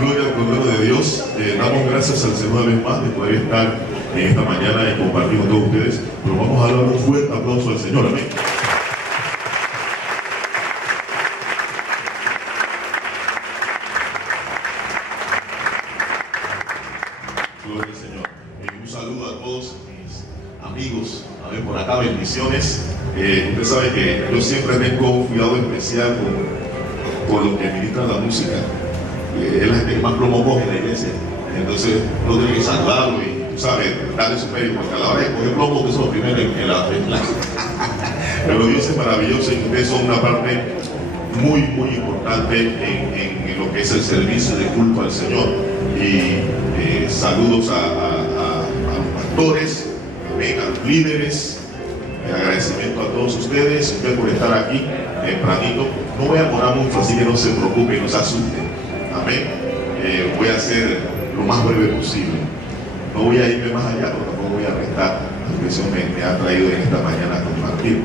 Gloria al Cordero de Dios. Damos gracias al Señor una vez más de poder estar en esta mañana y compartir con todos ustedes. Pero vamos a dar un fuerte aplauso al Señor. Amén. Gloria al Señor. Un saludo a todos mis amigos. Amén. Por acá, bendiciones. Usted sabe que yo siempre tengo un cuidado especial con lo que ministra la música. Es la gente que más plomo coge en la iglesia. Entonces uno tiene que saludarlo y, tú sabes, darle su mérito, porque a la hora de coger plomo, que eso es lo primero en la Pero Dios es maravilloso y ustedes son una parte muy, muy importante en lo que es el servicio de culto al Señor. Y saludos a los pastores, a los líderes. Agradecimiento a todos ustedes por estar aquí tempranito. No voy a demorar mucho, así que no se preocupen, no se asusten. Amén. Voy a ser lo más breve posible. No voy a irme más allá, pero tampoco voy a restar lo que el Señor me ha traído en esta mañana a compartir.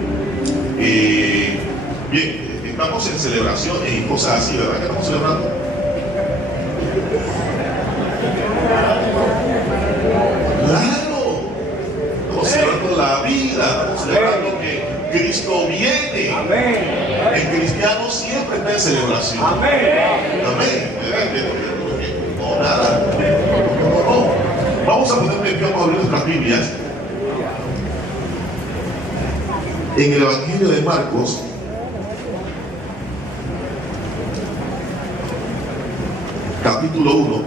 Bien, estamos en celebraciones y cosas así, ¿verdad? ¿Qué estamos celebrando? Claro, estamos celebrando la vida, estamos celebrando que Cristo viene. Amén. El cristiano siempre está en celebración. Amén. Amén. No, nada. No. Vamos a ponerle en pie, vamos a abrir nuestras Biblias. En el Evangelio de Marcos, capítulo 1,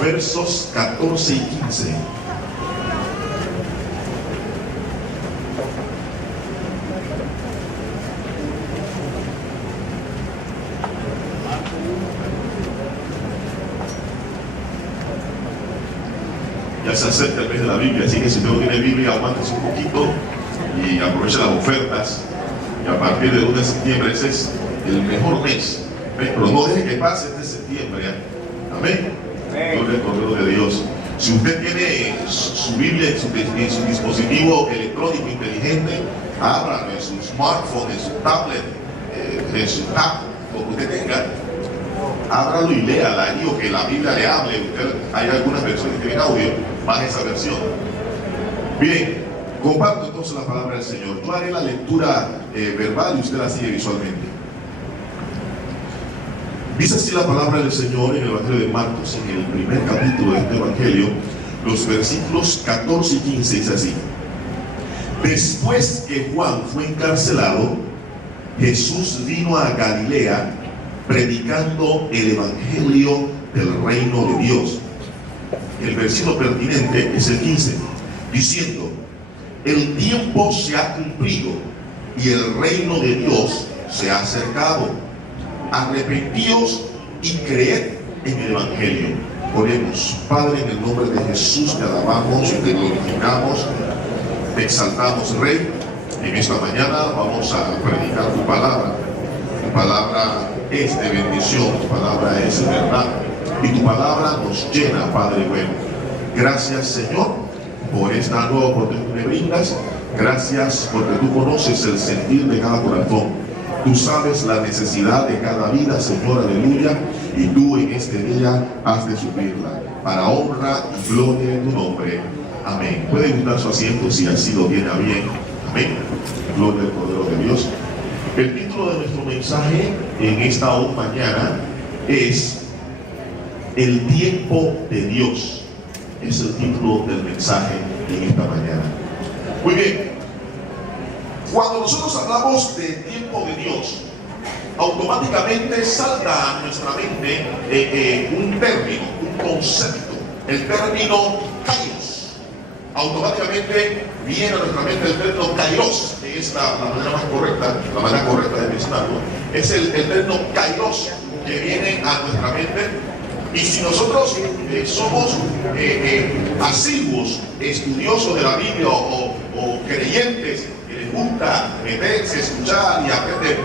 versos 14 y 15. Ya se acerca el mes de la Biblia, así que si usted no tiene Biblia, aguántese un poquito y aproveche las ofertas. Y a partir del 1 de septiembre, ese es el mejor mes. Pero no deje que pase este septiembre. Amén. Gloria al Cordero de Dios. Si usted tiene su Biblia en su dispositivo electrónico inteligente, ábralo en su smartphone, en su tablet, en su tab, lo que usted tenga. Ábralo y léala. Digo que la Biblia le hable. Hay algunas versiones que tienen audio, baje esa versión. Bien, comparto entonces la palabra del Señor. Yo haré la lectura verbal y usted la sigue visualmente. Dice así la palabra del Señor en el Evangelio de Marcos, en el primer capítulo de este Evangelio, los versículos 14 y 15, dice así: Después que Juan fue encarcelado, Jesús vino a Galilea predicando el Evangelio del reino de Dios. El versículo pertinente es el 15, diciendo: el tiempo se ha cumplido y el reino de Dios se ha acercado. Arrepentíos y creed en el Evangelio. Oremos. Padre, en el nombre de Jesús te alabamos, te glorificamos, te exaltamos, Rey. En esta mañana vamos a predicar tu palabra. Tu palabra es de bendición, tu palabra es verdad y tu palabra nos llena, Padre bueno. Gracias, Señor, por esta nueva oportunidad que me brindas. Gracias porque tú conoces el sentir de cada corazón. Tú sabes la necesidad de cada vida, Señor, aleluya, y tú en este día has de suplirla para honra y gloria en tu nombre. Amén. Pueden gustar su asiento si así lo tiene a bien. Amén. Gloria al Cordero de Dios. El título de nuestro mensaje en esta mañana es El tiempo de Dios. Es el título del mensaje en esta mañana. Muy bien. Cuando nosotros hablamos de tiempo de Dios, automáticamente salta a nuestra mente un término, un concepto, el término kairos. Automáticamente viene a nuestra mente el término kairos, que es la manera más correcta, la manera correcta de mencionarlo. Es el término kairos que viene a nuestra mente. Y si nosotros somos asiduos, estudiosos de la Biblia o creyentes, gusta meterse, escuchar y aprender,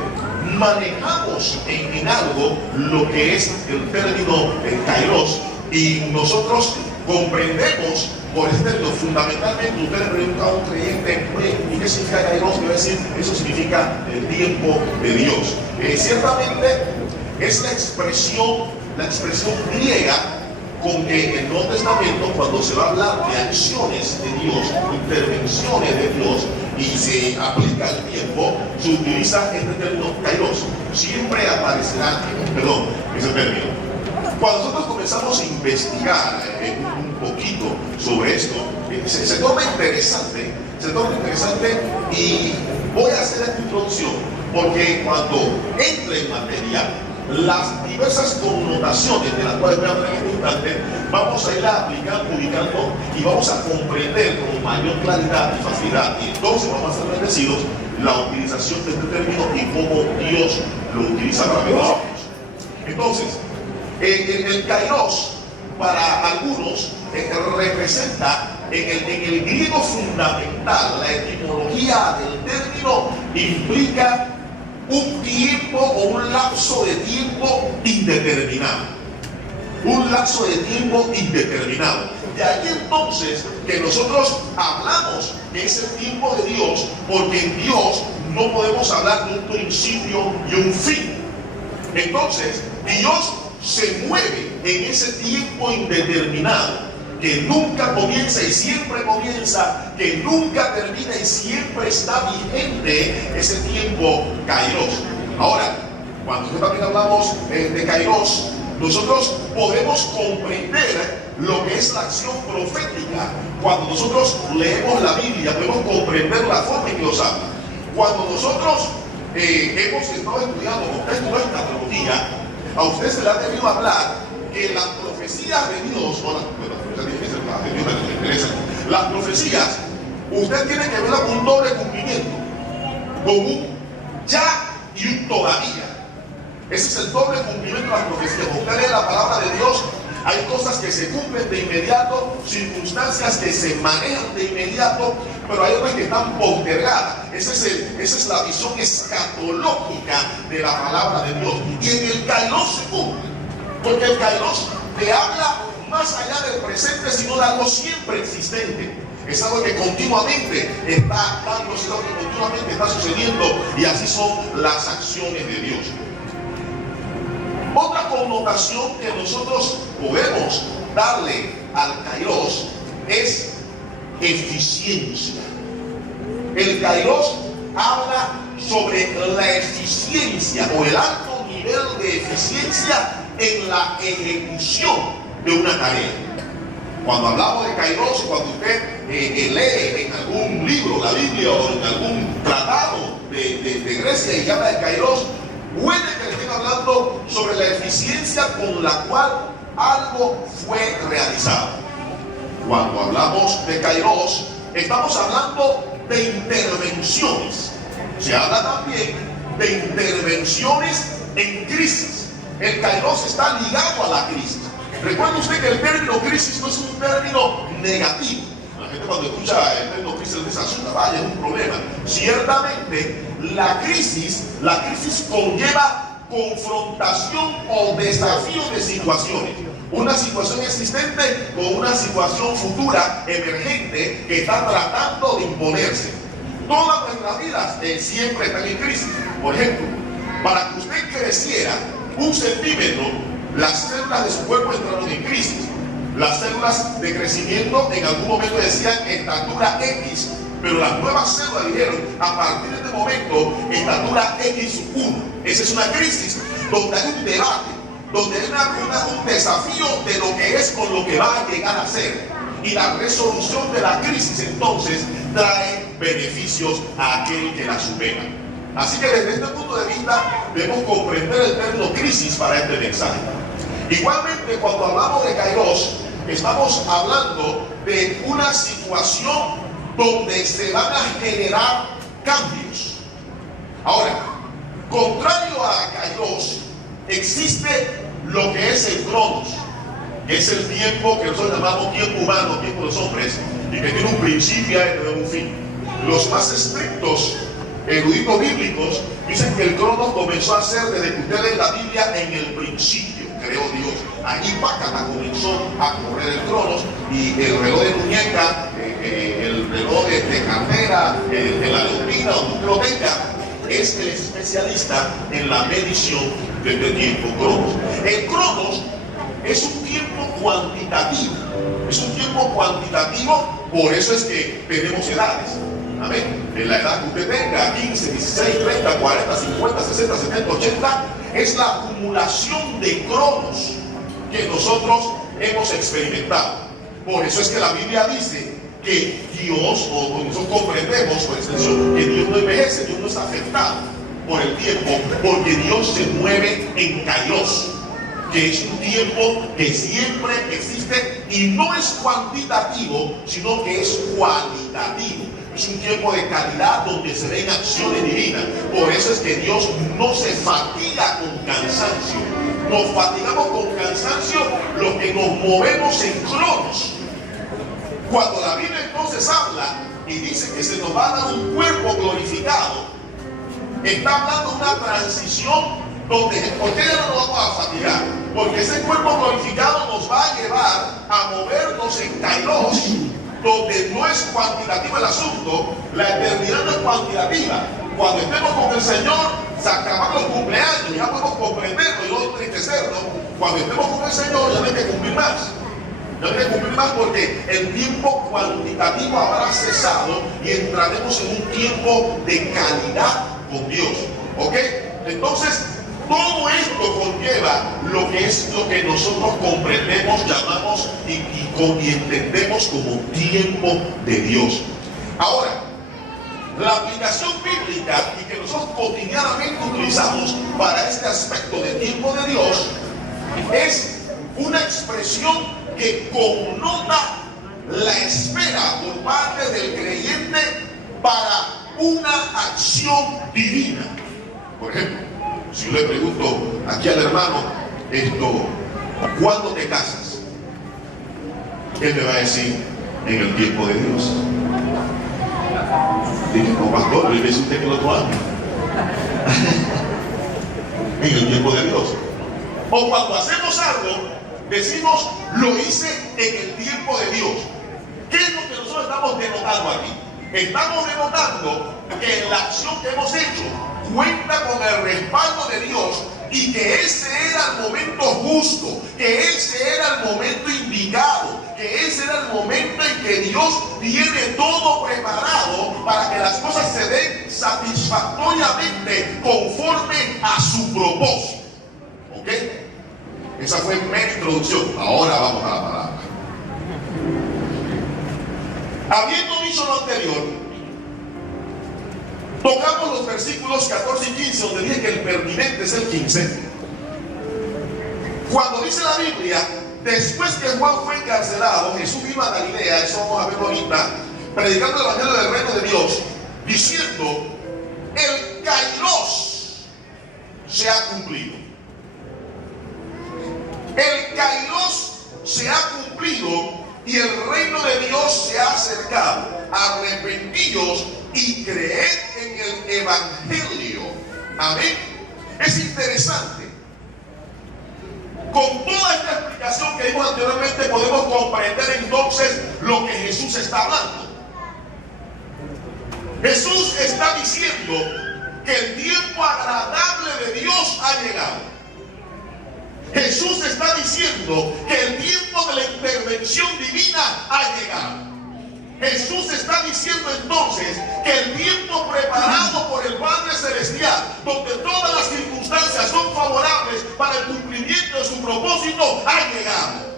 manejamos en algo lo que es el término kairos, y nosotros comprendemos por este término. Fundamentalmente, usted le pregunta a un creyente, oye, ¿y qué significa Kairos? Y va a decir, eso significa el tiempo de Dios. Ciertamente es la expresión griega con que en el Nuevo Testamento, cuando se va a hablar de acciones de Dios, intervenciones de Dios, y se aplica el tiempo, se utiliza este término Kairos. Siempre aparecerá, ese término. Cuando nosotros comenzamos a investigar un poquito sobre esto, se torna interesante, y voy a hacer esta introducción, porque cuando entre en materia, las diversas connotaciones de las cuales voy a hablar en este instante, vamos a ir aplicando, ubicando y vamos a comprender con mayor claridad y facilidad. Y entonces vamos a ser bendecidos la utilización de este término y cómo Dios lo utiliza para nosotros. Entonces, el Kairos para algunos representa en el griego fundamental, la etimología del término implica un tiempo o un lapso de tiempo indeterminado. Un lapso de tiempo indeterminado. De ahí entonces que nosotros hablamos de ese tiempo de Dios, porque en Dios no podemos hablar de un principio y un fin. Entonces, Dios se mueve en ese tiempo indeterminado, que nunca comienza y siempre comienza, que nunca termina y siempre está vigente ese tiempo Kairos. Ahora, cuando también hablamos de Kairos, nosotros podemos comprender lo que es la acción profética. Cuando nosotros leemos la Biblia, podemos comprender la forma en que nos habla. Cuando nosotros hemos estado estudiando, usted estudió escatología, a usted se le ha debido hablar que las profecías de Dios, las profecías, usted tiene que ver un doble cumplimiento, con un ya y un todavía. Ese es el doble cumplimiento de las profecías. Usted lee la palabra de Dios, hay cosas que se cumplen de inmediato, circunstancias que se manejan de inmediato, pero hay otras que están postergadas. Esa es la visión escatológica de la palabra de Dios. Y en el Kairos se cumple, porque el Kairos te habla más allá del presente, sino de algo siempre existente. Es algo que continuamente está dándose, algo que continuamente está sucediendo, y así son las acciones de Dios. Otra connotación que nosotros podemos darle al Kairos es eficiencia. El Kairos habla sobre la eficiencia o el alto nivel de eficiencia en la ejecución de una tarea. Cuando hablamos de Kairos, cuando usted lee en algún libro, la Biblia, o en algún tratado de Grecia y habla de Kairos, puede que le estén hablando sobre la eficiencia con la cual algo fue realizado. Cuando hablamos de Kairos, estamos hablando de intervenciones. Se habla también de intervenciones en crisis. El Kairos está ligado a la crisis. Recuerde usted que el término crisis no es un término negativo. La gente cuando escucha el término crisis les asusta, vaya, es un problema. Ciertamente, la crisis conlleva confrontación o desafío de situaciones. Una situación existente con una situación futura emergente que está tratando de imponerse. Todas nuestras vidas siempre están en crisis. Por ejemplo, para que usted creciera 1 centímetro, las células de su cuerpo entraron en crisis. Las células de crecimiento en algún momento decían estatura X, pero las nuevas células dijeron, a partir de este momento, estatura X1. Esa es una crisis donde hay un debate, donde hay un desafío de lo que es con lo que va a llegar a ser. Y la resolución de la crisis entonces trae beneficios a aquel que la supera. Así que desde este punto de vista debemos comprender el término crisis para este mensaje. Igualmente, cuando hablamos de Kairos, estamos hablando de una situación donde se van a generar cambios. Ahora, contrario a Kairos, existe lo que es el Cronos, que es el tiempo que nosotros llamamos tiempo humano, tiempo de los hombres, y que tiene un principio y tiene un fin. Los más estrictos eruditos bíblicos dicen que el Cronos comenzó a ser desde que usted lee la Biblia en el principio. creó Dios. Allí Pácata comenzó a correr el Cronos, y el reloj de muñeca, el reloj de cartera, de la leontina, donde usted lo tenga, es el especialista en la medición del tiempo Cronos. El Cronos es un tiempo cuantitativo. Es un tiempo cuantitativo, por eso es que tenemos edades. Amén. En la edad que usted tenga, 15, 16, 30, 40, 50, 60, 70, 80, es la acumulación de cronos que nosotros hemos experimentado. Por eso es que la Biblia dice que Dios, o nosotros comprendemos por extensión, que Dios no envejece, Dios no está afectado por el tiempo, porque Dios se mueve en Kairos, que es un tiempo que siempre existe y no es cuantitativo, sino que es cualitativo. Es un tiempo de calidad donde se ven acciones divinas. Por eso es que Dios no se fatiga con cansancio. Nos fatigamos con cansancio los que nos movemos en cronos. Cuando la Biblia entonces habla y dice que se nos va a dar un cuerpo glorificado, está hablando de una transición donde, ¿por qué ya no nos vamos a fatigar? Porque ese cuerpo glorificado nos va a llevar a movernos en Kairos, donde no es cuantitativo el asunto. La eternidad no es cuantitativa. Cuando estemos con el Señor, se acaban los cumpleaños, ya podemos comprenderlo y no entristecernos. Cuando estemos con el Señor, ya no hay que cumplir más. Ya no hay que cumplir más, porque el tiempo cuantitativo habrá cesado y entraremos en un tiempo de calidad con Dios. ¿Ok? Entonces, todo esto conlleva lo que nosotros comprendemos, llamamos y entendemos como tiempo de Dios. Ahora, la aplicación bíblica y que nosotros cotidianamente utilizamos para este aspecto de tiempo de Dios es una expresión que connota la espera por parte del creyente para una acción divina. Por ejemplo, si yo le pregunto aquí al hermano, ¿cuándo te casas? Él me va a decir, en el tiempo de Dios. Dije, no, pastor, le dice usted que el otro año. En el tiempo de Dios. O cuando hacemos algo, decimos, lo hice en el tiempo de Dios. ¿Qué es lo que nosotros estamos denotando aquí? Estamos denotando que la acción que hemos hecho cuenta con el respaldo de Dios, y que ese era el momento justo, que ese era el momento indicado, que ese era el momento en que Dios tiene todo preparado para que las cosas se den satisfactoriamente conforme a su propósito. ¿Ok? Esa fue mi introducción. Ahora vamos a la palabra. Habiendo dicho lo anterior, tocamos los versículos 14 y 15, donde dije que el pertinente es el 15. Cuando dice la Biblia, después que Juan fue encarcelado, Jesús vino a Galilea, eso vamos a verlo ahorita, predicando el evangelio del reino de Dios, diciendo, el Kairos se ha cumplido. El Kairos se ha cumplido y el reino de Dios se ha acercado. Arrepentíos y creed en el evangelio. Amén. Es interesante. Con toda esta explicación que dimos anteriormente, podemos comprender entonces lo que Jesús está hablando. Jesús está diciendo que el tiempo agradable de Dios ha llegado. Jesús está diciendo que el tiempo de la intervención divina ha llegado. Jesús está diciendo entonces que el tiempo preparado por el Padre Celestial, donde todas las circunstancias son favorables para el cumplimiento de su propósito, ha llegado.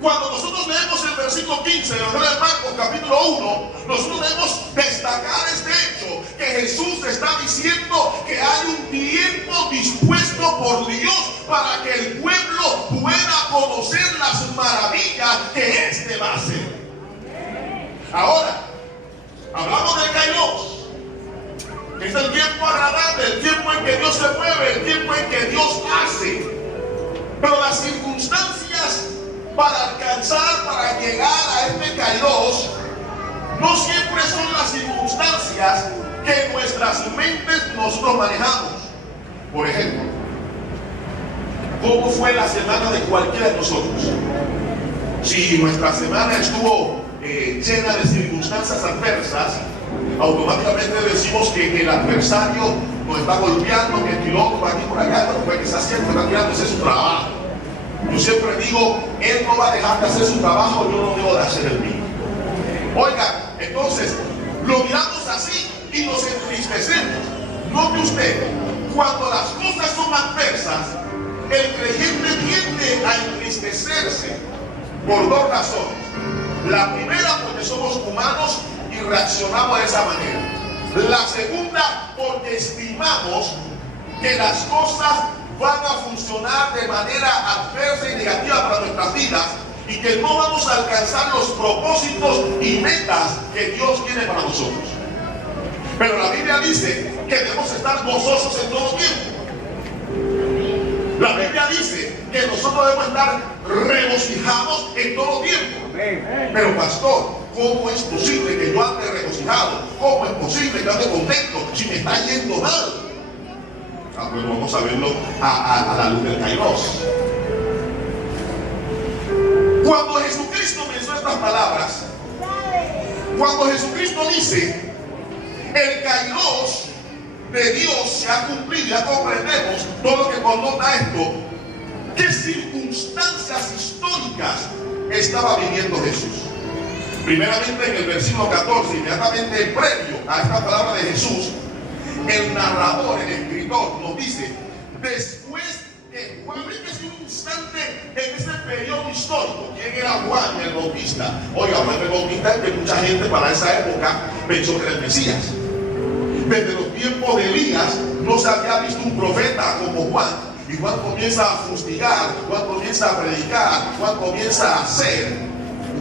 Cuando nosotros leemos el versículo 15 del Evangelio de Marcos capítulo 1, nosotros debemos destacar este hecho, que Jesús está diciendo que hay un tiempo dispuesto por Dios para que el pueblo pueda conocer las maravillas que éste va a hacer. Ahora, hablamos de Kairos, que es el tiempo agradable, el tiempo en que Dios se mueve, el tiempo en que Dios hace. Pero las circunstancias para alcanzar, para llegar a este Kairos, no siempre son las circunstancias que en nuestras mentes nosotros manejamos. Por ejemplo, ¿Cómo fue la semana de cualquiera de nosotros? Si nuestra semana estuvo llena de circunstancias adversas, automáticamente decimos que el adversario nos está golpeando, que el piloto va aquí por allá, pero puede que se asiente, está tirando ese su trabajo. Yo siempre digo, él no va a dejar de hacer su trabajo, yo no debo de hacer el mío. Oiga, entonces, lo miramos así y nos entristecemos. Note usted, cuando las cosas son adversas, el creyente tiende a entristecerse por dos razones. La primera, porque somos humanos y reaccionamos de esa manera. La segunda, porque estimamos que las cosas van a funcionar de manera adversa y negativa para nuestras vidas y que no vamos a alcanzar los propósitos y metas que Dios tiene para nosotros. Pero la Biblia dice que debemos estar gozosos en todo tiempo. La Biblia dice que nosotros debemos estar regocijados en todo tiempo. Pero pastor, ¿cómo es posible que yo ande regocijado? ¿Cómo es posible que ande contento si me está yendo mal? Pues vamos a verlo a la luz del Kairos. Cuando Jesucristo mencionó estas palabras, cuando Jesucristo dice el Kairos de Dios se ha cumplido, ya comprendemos todo lo que connota esto. ¿Qué circunstancias históricas estaba viviendo Jesús? Primeramente en el versículo 14, inmediatamente previo a esta palabra de Jesús, el narrador, el escritor nos dice, después que Juan, es un instante en ese periodo histórico, ¿quién era Juan el Bautista? Oiga, Juan el Bautista es que mucha gente para esa época pensó que era el Mesías. Desde los tiempos de Elías no se había visto un profeta como Juan. Y Juan comienza a fustigar, Juan comienza a predicar, Juan comienza a hacer.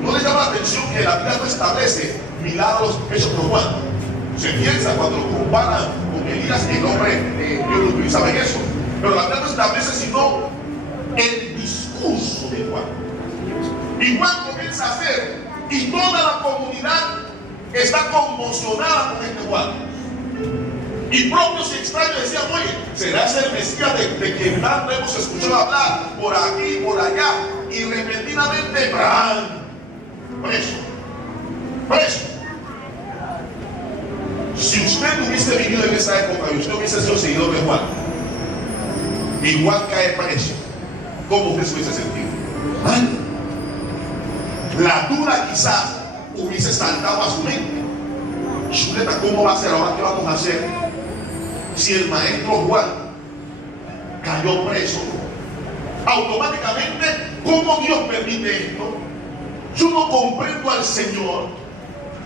¿No le llama la atención que la Biblia no establece milagros hechos por Juan? Se piensa cuando lo comparan con Elías que el hombre Dios lo utilizaba en eso. Pero la Biblia no establece sino el discurso de Juan. Y Juan comienza a hacer, y toda la comunidad está conmocionada con este Juan. Y propios y extraños decían, oye, ¿será ese el Mesías de quien tanto hemos escuchado hablar por aquí, por allá? Y repentinamente, ¡bran! Preso. Si usted hubiese vivido en esa época y usted hubiese sido seguidor de Juan, y Juan cae preso, ¿cómo usted se hubiese sentido? ¿Ah? La duda quizás hubiese saltado a su mente. Chuleta, ¿cómo va a ser ahora? ¿Qué vamos a hacer? Si el maestro Juan cayó preso, automáticamente, ¿cómo Dios permite esto? Yo no comprendo al Señor.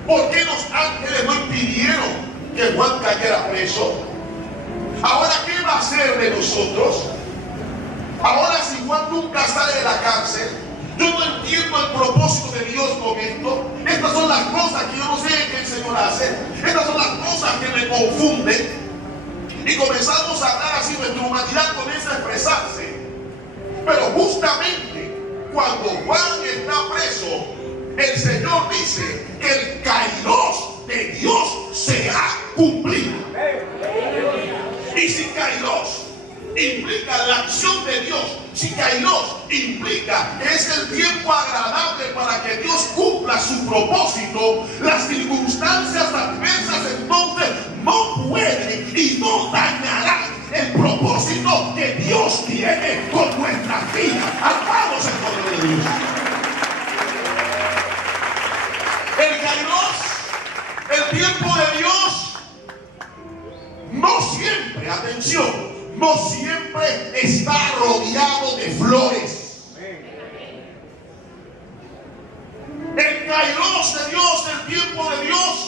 ¿Por qué los ángeles no impidieron que Juan cayera preso? Ahora, ¿qué va a hacer de nosotros? Ahora, si Juan nunca sale de la cárcel, yo no entiendo el propósito de Dios con esto. Estas son las cosas que yo no sé que el Señor hace. Estas son las cosas que me confunden. Y comenzamos a hablar así, nuestra humanidad comienza a expresarse. Pero justamente cuando Juan está preso, el Señor dice que el Kairos de Dios se ha cumplido. Y si Kairos implica la acción de Dios, si Kairos implica que es el tiempo agradable para que Dios cumpla su propósito, las circunstancias adversas entonces no pueden y no dañarán el propósito que Dios tiene con nuestras vidas. Alabamos el poder de Dios. El Kairos, el tiempo de Dios, no siempre, atención, no siempre está rodeado de flores. El Kairos de Dios, el tiempo de Dios,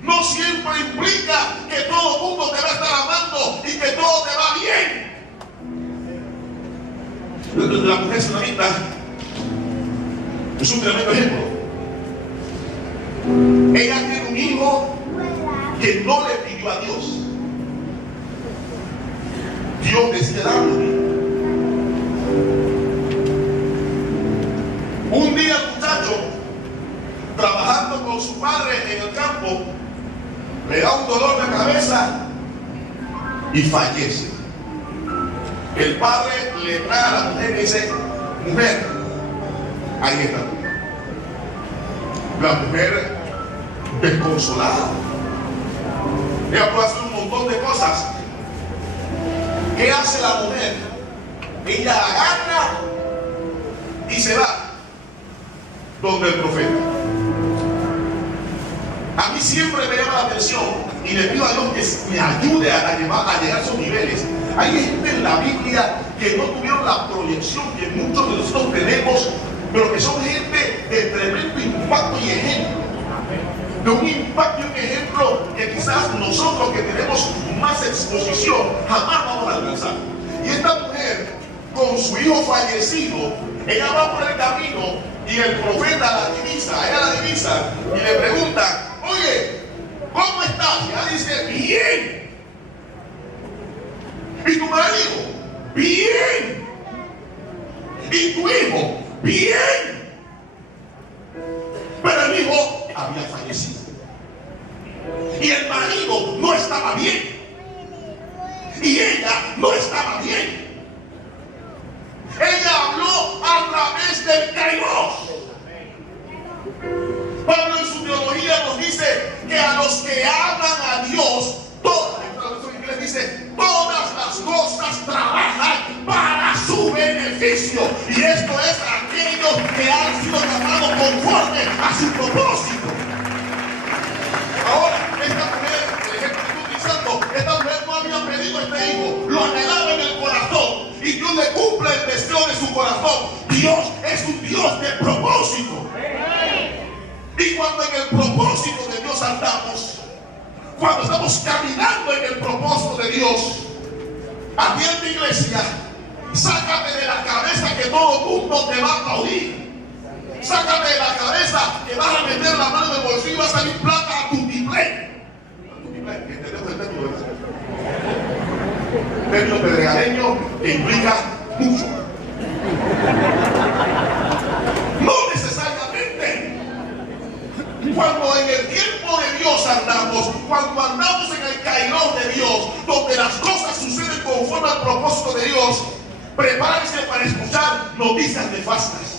no siempre implica que todo el mundo te va a estar amando y que todo te va bien. La mujer tsunamita es un tremendo ejemplo. Ella tiene un hijo que no le pidió a Dios. Dios decide darle. Un día el muchacho, trabajando con su padre en el campo, le da un dolor de cabeza y fallece. El padre le trae a la mujer y dice: mujer, ahí está tu hijo. La mujer desconsolada. Ella puede hacer un montón de cosas. ¿Qué hace la mujer? Ella agarra y se va donde el profeta. A mí siempre me llama la atención y le pido a Dios que me ayude a llegar a esos niveles. Hay gente en la Biblia que no tuvieron la proyección que muchos de nosotros tenemos, pero que son gente de tremendo impacto y ejemplo. De un impacto y un ejemplo que quizás nosotros que tenemos más exposición jamás vamos a alcanzar. Y esta mujer, con su hijo fallecido, ella va por el camino y el profeta la divisa, ella la divisa y le pregunta: oye, ¿cómo estás? Y ella dice: bien. ¿Y tu marido? Bien. ¿Y tu hijo? Bien. Pero el hijo había fallecido y el marido no estaba bien y ella no estaba bien. Ella habló a través del kairos. Pablo en su teología nos dice que a los que aman a Dios, en inglés dice: todas las cosas trabajan para su beneficio. Y esto es aquellos que han sido llamados conforme a su propósito. Ahora, esta mujer, el ejemplo que estoy utilizando, esta mujer no había pedido este hijo, lo anhelaba en el corazón y Dios le cumple el deseo de su corazón. Dios es un Dios de propósito. Y cuando en el propósito de Dios andamos, cuando estamos caminando en el propósito de Dios, atiende, iglesia, sácame de la cabeza que todo el mundo te va a aplaudir. Sácame de la cabeza que vas a meter la mano en el bolsillo y va a salir plata a tu tiplé. ¿Entendemos el término? Término pedregaleño que implica mucho. No necesariamente. Cuando en el tiempo de Dios andamos, cuando andamos en el kairos de Dios, donde las cosas suceden conforme al propósito de Dios, prepárense para escuchar noticias nefastas.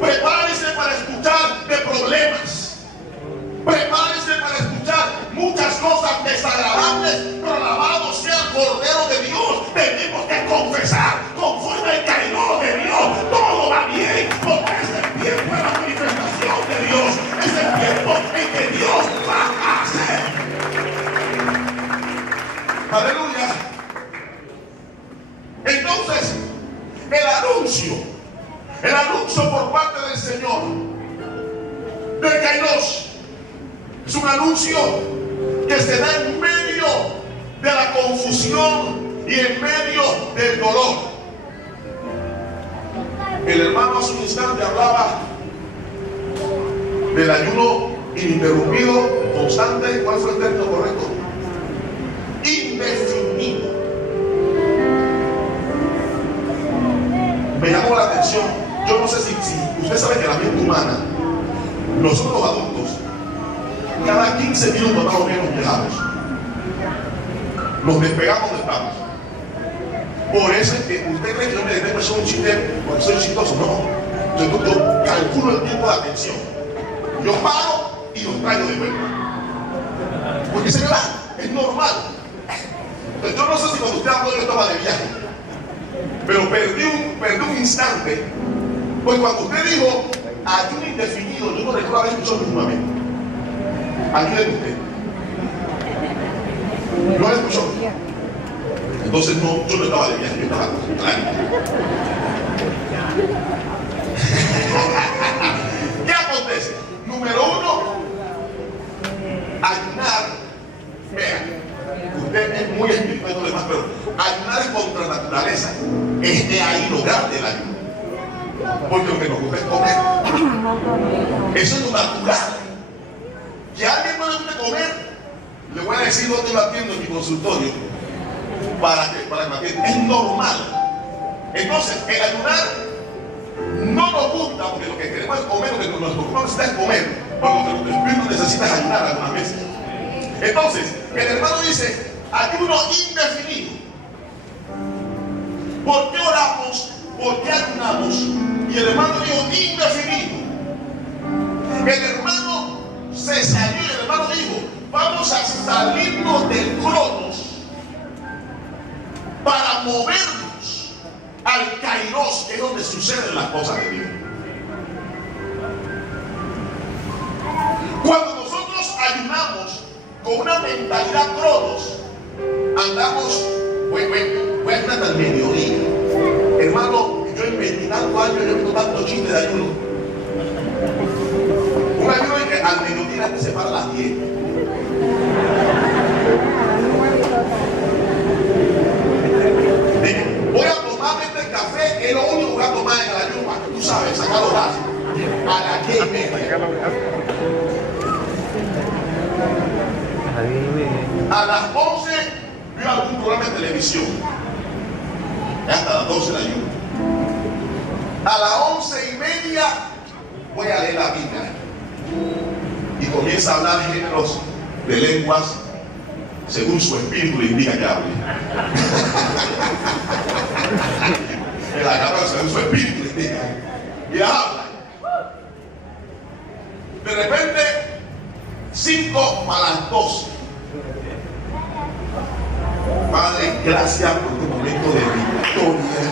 Prepárense para escuchar de problemas. Prepárense para escuchar muchas cosas desagradables, pero alabado sea el Cordero de Dios. Tenemos que confesar conforme al kairos de Dios. Todo va bien, porque es el tiempo de la manifestación de Dios. Es el tiempo en que Dios va a hacer. Aleluya. Entonces, el anuncio por parte del Señor del kairos es un anuncio que se da en medio de la confusión y en medio del dolor. El hermano hace un instante hablaba del ayuno ininterrumpido, constante. ¿Cuál fue el término correcto? Indefinido. Me llamó la atención. Yo no sé si usted sabe que la mente humana, nosotros los adultos, cada 15 minutos más o menos viajamos. Nos despegamos de estamos. Por eso es que usted cree que yo me detengo, soy un chiste, porque soy chistoso. No. Yo calculo el tiempo de atención. Yo paro y los traigo de vuelta. Porque señora, es normal. Entonces, yo no sé si cuando usted habló yo estaba de viaje, pero perdí un instante. Pues cuando usted dijo ayuno indefinido, yo no recuerdo haber escuchado mismamente. Ayúdenme usted. ¿No lo escuchó? Entonces no, yo no estaba de viaje, yo estaba tranquilo. ¿Qué acontece? Número uno, ayunar. Vean, usted es muy espiritual y todo lo demás, pero ayunar es contra la naturaleza. Es de ahí lo grande del ayuno. Porque lo que nos gusta es comer. Eso es lo natural. Que alguien no le guste comer, le voy a decir dónde lo atiendo en mi consultorio para que me atienda. Es normal. Entonces, el ayunar no nos gusta porque lo que queremos es comer, lo que nuestro cuerpo necesita es comer, porque lo que nuestro espíritu necesita es ayunar algunas veces. Entonces, el hermano dice ayuno indefinido. ¿Por qué oramos? ¿Por qué ayunamos? Y el hermano dijo, indefinido. El hermano se salió y el hermano dijo, vamos a salirnos del Cronos para movernos al Kairos, que es donde suceden las cosas de Dios. Cuando nosotros ayunamos con una mentalidad Cronos, andamos, voy a estar hasta el mediodía. Hermano, yo en 20 tantos años yo he visto tantos chistes de ayuno. Un ayuno en que al mediodía te separa las 10. Voy a tomarme este café, que es lo único que voy a tomar en el ayuno, para que tú sabes, sacar los brazos. A las 10:30. A las 11 veo algún programa de televisión. Hasta las 12 la ayuno. A las 11:30 voy a leer la Biblia. Y comienza a hablar géneros de lenguas según su espíritu le indica que hable. En la cámara según su espíritu le indica. Y habla. De repente, 5 para las 12. Padre, gracias por este momento de victoria.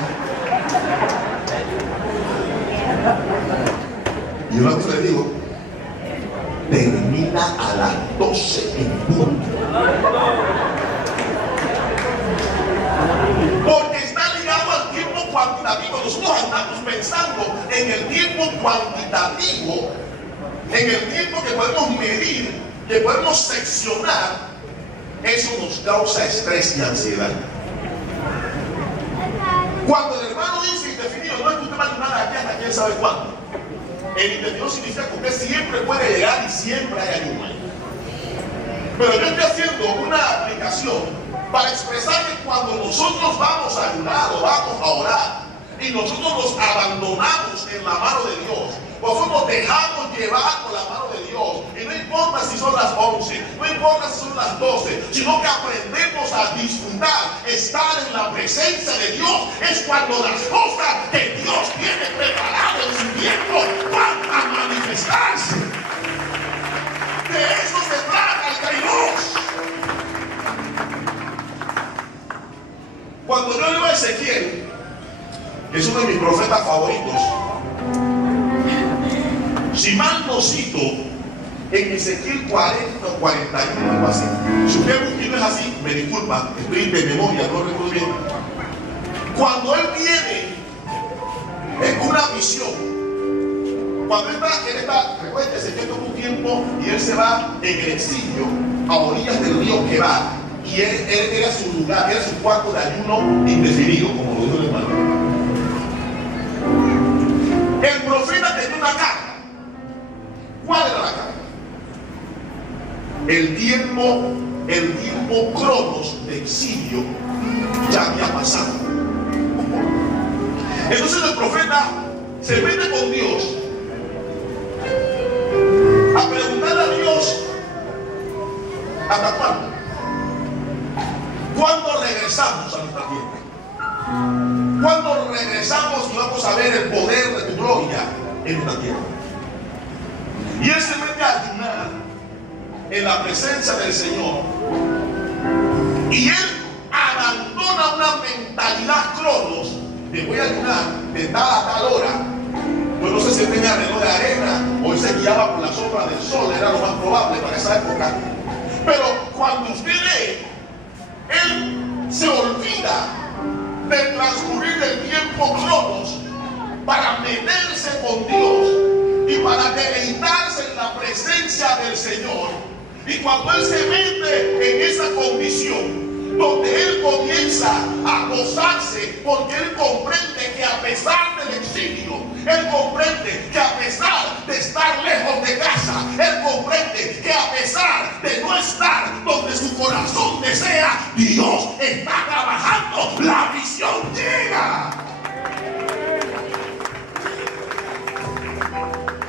Y una cosa le digo, termina a las 12 en punto. Porque está ligado al tiempo cuantitativo. Nosotros andamos pensando en el tiempo cuantitativo, en el tiempo que podemos medir, que podemos seccionar. Eso nos causa estrés y ansiedad. Cuando el hermano dice indefinido, no es que usted va a ayunar aquí hasta quién sabe cuándo. El indefinido significa que usted siempre puede llegar y siempre hay ayuno. Pero yo estoy haciendo una aplicación para expresar que cuando nosotros vamos a ayunar o vamos a orar y nosotros nos abandonamos en la mano de Dios, nosotros dejamos llevar por la mano de Dios, y no importa si son las 11, no importa si son las 12, sino que aprendemos a disfrutar, estar en la presencia de Dios, es cuando las cosas que Dios tiene preparado en su tiempo van a manifestarse. De eso se trata el Kairos. Cuando yo leo a Ezequiel, que es uno de mis profetas favoritos, si mal no cito, en Ezequiel 40 o 41, algo así. Si usted no es así, me disculpa, estoy de memoria, no recuerdo bien. Cuando él viene en una visión, cuando él está, recuerda que Ezequiel tuvo un tiempo y él se va en el exilio a orillas del río Quebar, y él era su lugar, era su cuarto de ayuno indefinido, como lo dijo el hermano. El profeta tenía una carta. ¿Cuál era la carta? El tiempo Cronos de exilio ya había pasado. Entonces el profeta se mete con Dios a preguntarle a Dios, ¿hasta cuándo? ¿Cuándo regresamos a nuestra tierra? ¿Cuándo regresamos y vamos a ver el poder de tu gloria en nuestra tierra? Y él se mete a ayunar en la presencia del Señor. Y él abandona una mentalidad Cronos de voy a ayunar de tal a tal hora. Yo no sé si él tenía reloj de arena o él se guiaba por la sombra del sol, era lo más probable para esa época. Pero cuando usted lee, él se olvida del transcurrir del tiempo Cronos para meterse con Dios y para deleitarse en la presencia del Señor. Y cuando él se mete en esa condición, donde él comienza a gozarse, porque él comprende que a pesar del exilio, él comprende que a pesar de estar lejos de casa, él comprende que a pesar de no estar donde su corazón desea, Dios está trabajando, la visión llega.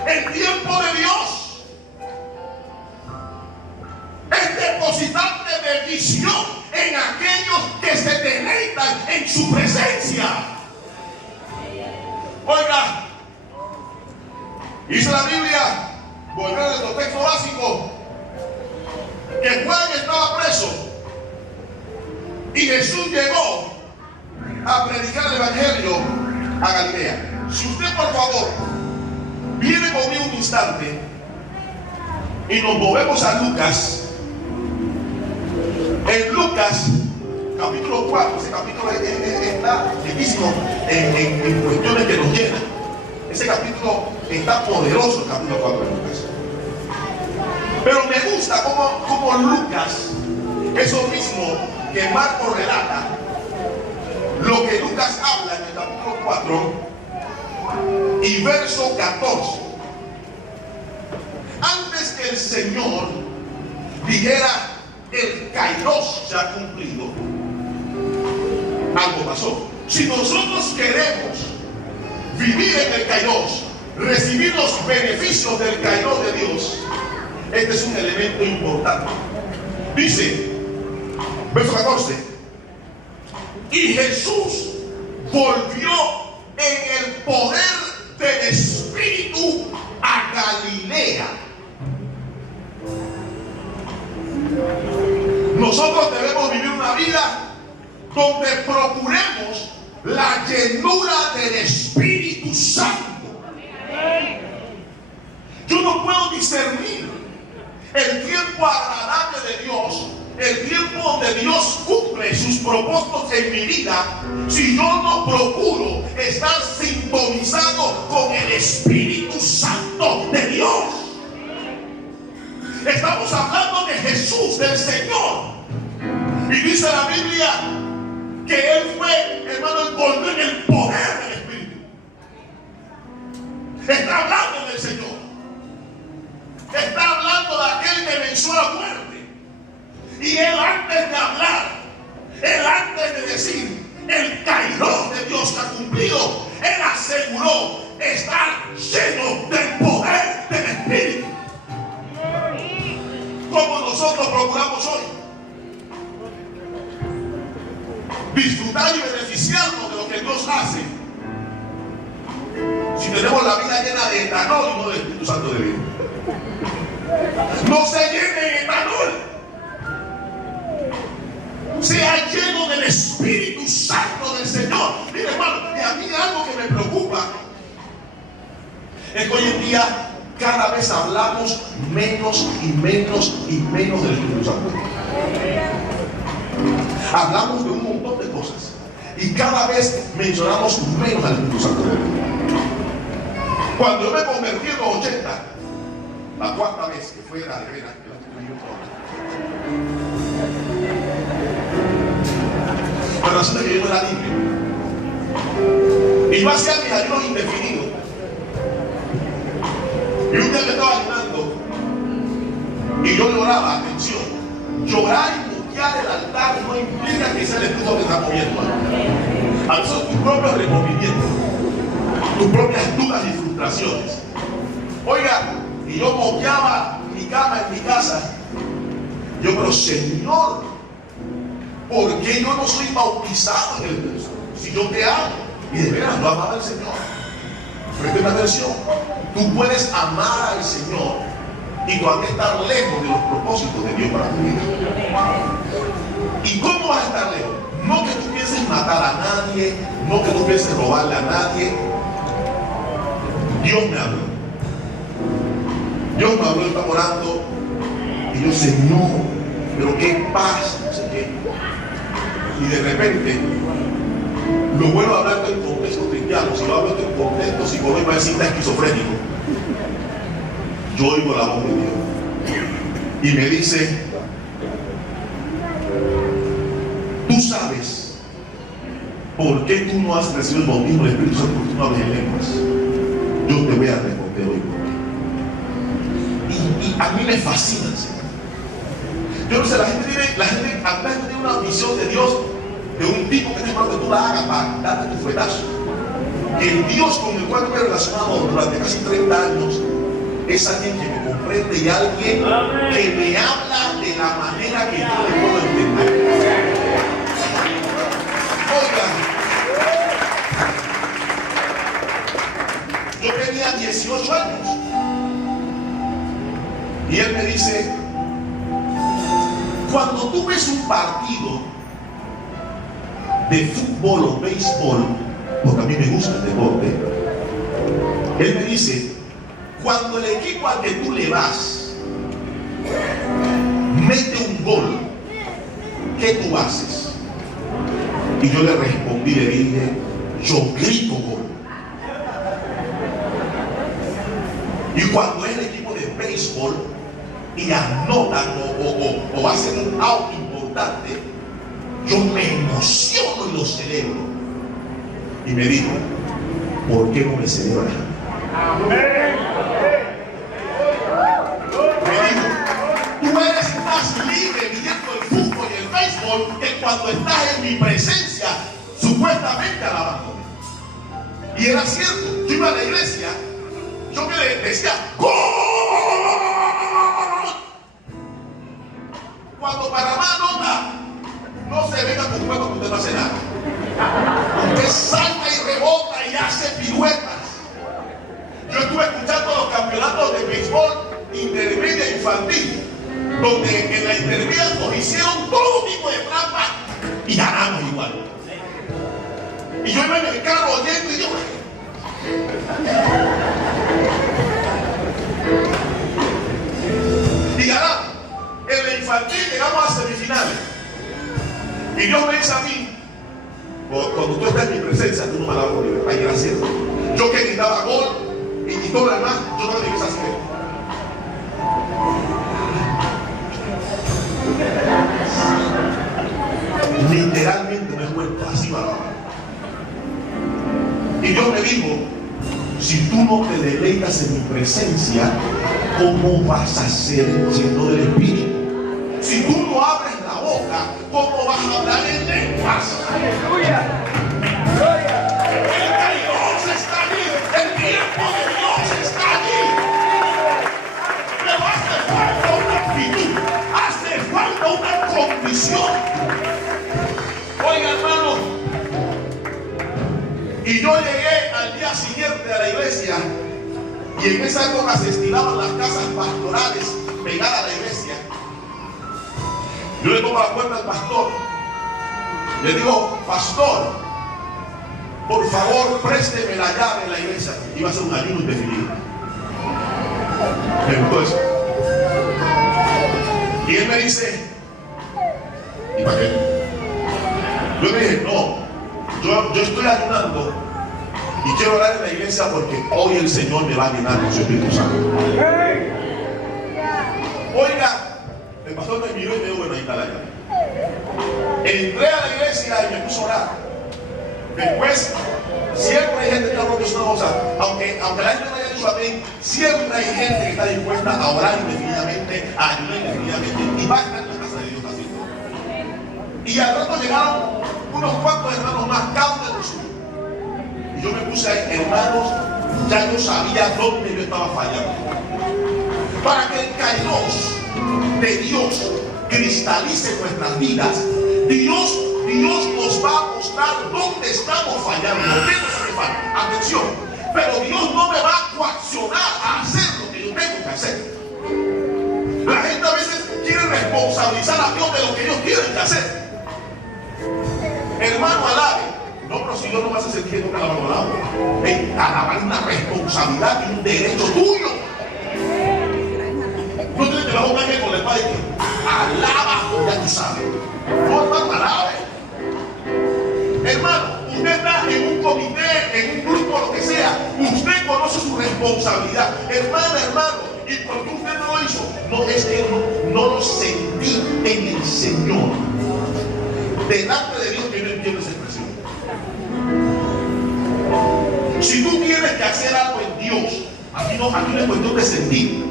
El tiempo de Dios es depositante de visión en aquellos que se deleitan en su presencia. Oiga, dice la Biblia, volver a nuestro texto básico, que Juan estaba preso y Jesús llegó a predicar el evangelio a Galilea. Si usted, por favor, viene conmigo un instante y nos movemos a Lucas. En Lucas capítulo 4, ese capítulo está riquísimo en cuestiones que nos llenan. Ese capítulo está poderoso, el capítulo 4 de Lucas. Pero me gusta como Lucas, eso mismo que Marcos relata, lo que Lucas habla en el capítulo 4 y verso 14. Antes que el Señor dijera el Kairos se ha cumplido, algo pasó. Si nosotros queremos vivir en el Kairos, recibir los beneficios del Kairos de Dios, este es un elemento importante. Dice, verso 14, y Jesús volvió en el poder del Espíritu a Galilea. Nosotros debemos vivir una vida donde procuremos la llenura del Espíritu Santo. Yo no puedo discernir el tiempo agradable de Dios, el tiempo donde Dios cumple sus propósitos en mi vida, si yo no procuro estar sintonizado con el Espíritu Santo de Dios. Estamos hablando de Jesús, del Señor. Y dice la Biblia que Él fue, hermano, el volver en el poder del Espíritu. Está hablando del Señor. Está hablando de aquel que venció la muerte. Y Él, antes de hablar, Él antes de decir el Kairos de Dios que ha cumplido, Él aseguró estar lleno del poder del Espíritu. Como nosotros procuramos hoy disfrutar y beneficiarnos de lo que Dios hace, si tenemos la vida llena de etanol y no del Espíritu Santo de Dios. No se llene de etanol, sea lleno del Espíritu Santo del Señor. Mire, hermano, y a mí algo que me preocupa es que hoy en día cada vez hablamos menos y menos y menos del Espíritu Santo. Hablamos de un montón de cosas y cada vez mencionamos menos al Espíritu Santo de Dios. Cuando yo me convertí en los 80, la cuarta vez que fue la de veras, pero resulta que yo no era libre y yo hacía mis ayunos indefinidos. Y un día me estaba ayunando y yo lloraba. Atención, llorar y buquear el altar no implica que sea el Espíritu que está moviendo. A veces son tus propios removimientos, tus propias dudas y frustraciones. Oiga, y yo buqueaba mi cama en mi casa. Yo, pero Señor, ¿por qué yo no soy bautizado en el Espíritu? Si yo te amo y de veras lo amaba al Señor. Presta atención, tú puedes amar al Señor y todavía estar lejos de los propósitos de Dios para tu vida. ¿Y cómo vas a estar lejos? No que tú pienses matar a nadie, no que tú pienses robarle a nadie. Dios me habló. Dios me habló, estaba orando y yo, Señor, pero qué pasa, no sé qué. Y de repente lo vuelvo a hablar en contexto cristiano. Si lo hablo en contexto psicológico, va a decir está esquizofrénico. Yo oigo la voz de Dios y me dice: tú sabes por qué tú no has recibido el bautismo del Espíritu Santo, porque tú no hablas en lenguas. Yo te voy a responder hoy por qué. Y a mí me fascina el Señor. Yo no sé, la gente tiene una visión de Dios de un tipo que te manda que tú la hagas para darte tu fuetazo. El Dios con el cual me he relacionado durante casi 30 años es alguien que me comprende y alguien que me habla de la manera que yo le puedo entender. Y él me dice, cuando tú ves un partido de fútbol o béisbol, porque a mí me gusta el deporte, él me dice, cuando el equipo al que tú le vas mete un gol, ¿qué tú haces? Y yo le respondí, le dije, yo grito gol. Y cuando es el equipo de béisbol y anotan o hacen un out importante, yo me emociono y lo celebro. Y me dijo, ¿por qué no me celebras? Me dijo, tú eres más libre viendo el fútbol y el béisbol que cuando estás en mi presencia, supuestamente alabándome. Y era cierto, yo iba a la iglesia, yo me decía, ¡gol! Cuando Panamá anota, no se venga con juego que usted no hace nada. Usted salta y rebota y hace piruetas. Yo estuve escuchando los campeonatos de béisbol intermedia e infantil, donde en la intermedia nos hicieron todo tipo de trampa y ganamos igual. Y yo iba en el carro oyendo y yo... Y ganamos. En la infantil llegamos a semifinales. Y Dios me dice a mí, cuando tú estás en mi presencia, tú no me alabas con libertad. Y era cierto. Yo que gritaba gol y todo lo demás, yo no le dije así. Literalmente me he vuelto así para abajo. Y Dios me dijo, si tú no te deleitas en mi presencia, ¿cómo vas a ser lleno del Espíritu? Si tú no abres la boca, ¿cómo vas a hablar en lenguas? ¡Aleluya! El de Dios está allí, el tiempo de Dios está allí. Pero hace falta una actitud, hace falta una condición. Oiga, hermano, y yo llegué al día siguiente a la iglesia, y en esa época se estiraban las casas pastorales pegadas a la iglesia. Yo le tomo la puerta al pastor, le digo, pastor, por favor présteme la llave de la iglesia. Iba a ser un ayuno indefinido. Me gustó eso. Y él me dice, ¿y para qué? Yo le dije, no, yo estoy ayunando y quiero orar en la iglesia porque hoy el Señor me va a llenar con su Espíritu Santo. Oiga, el pastor me miró y me dijo, bueno, ahí está la llave. Entré a la iglesia y me puso a orar. Después, siempre hay gente que ha roto una cosa, aunque la gente no haya dicho amén, siempre hay gente que está dispuesta a orar indefinidamente, a ayudar indefinidamente, y va a estar en la casa de Dios así. Y al rato llegaron unos cuantos hermanos más, cada uno de los suyos. Y yo me puse ahí, hermanos, ya yo sabía dónde yo estaba fallando. Para que el kairos de Dios cristalice nuestras vidas, Dios nos va a mostrar dónde estamos fallando, qué nos hace falta. Atención, pero Dios no me va a coaccionar a hacer lo que yo tengo que hacer. La gente a veces quiere responsabilizar a Dios de lo que ellos tienen que hacer. Hermano, alabe. No, pero si Dios no me hace sentir nunca alabar con alabo. Alabar es una responsabilidad y un derecho tuyo. No tienes que bajar un ángel con el padre que alaba, ya tú sabes. No, hermano, alabe. Hermano, usted está en un comité, en un grupo, lo que sea. Usted conoce su responsabilidad. Hermano, y porque usted no lo hizo, no es que no lo sentí en el Señor. Delante de Dios que no entiendo esa expresión. Si tú tienes que hacer algo en Dios, aquí no es cuestión de sentir.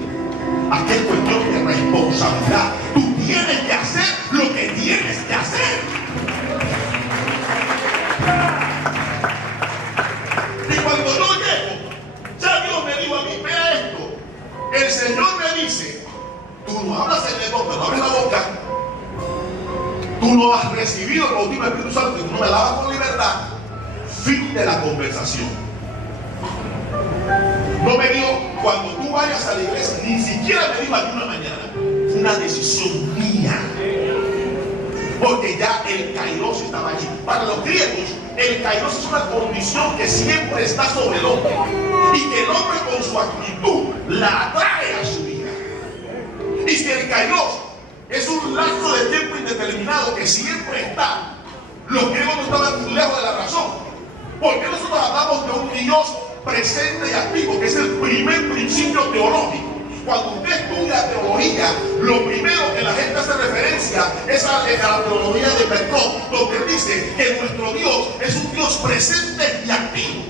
Aquí es cuestión de responsabilidad. Tú tienes que hacer lo que tienes que hacer. Y cuando yo llego, ya Dios me dijo a mí, vea esto. El Señor me dice, tú no hablas en lengua, pero abres la boca. Tú no has recibido el bautismo del Espíritu Santo y tú no me alabas con libertad. Fin de la conversación. No me dijo, cuando tú tú vayas a la iglesia. Ni siquiera me dijo aquí una mañana. Fue una decisión mía. Porque ya el kairos estaba allí. Para los griegos, el kairos es una condición que siempre está sobre el hombre. Y que el hombre con su actitud la atrae a su vida. Y si el kairos es un lapso de tiempo indeterminado que siempre está, los griegos no estaban muy lejos de la razón. Porque nosotros hablamos de un Dios presente y activo, que es el primer principio teológico. Cuando usted estudia teología, lo primero que la gente hace referencia es a la teología de Platón, donde dice que nuestro Dios es un Dios presente y activo.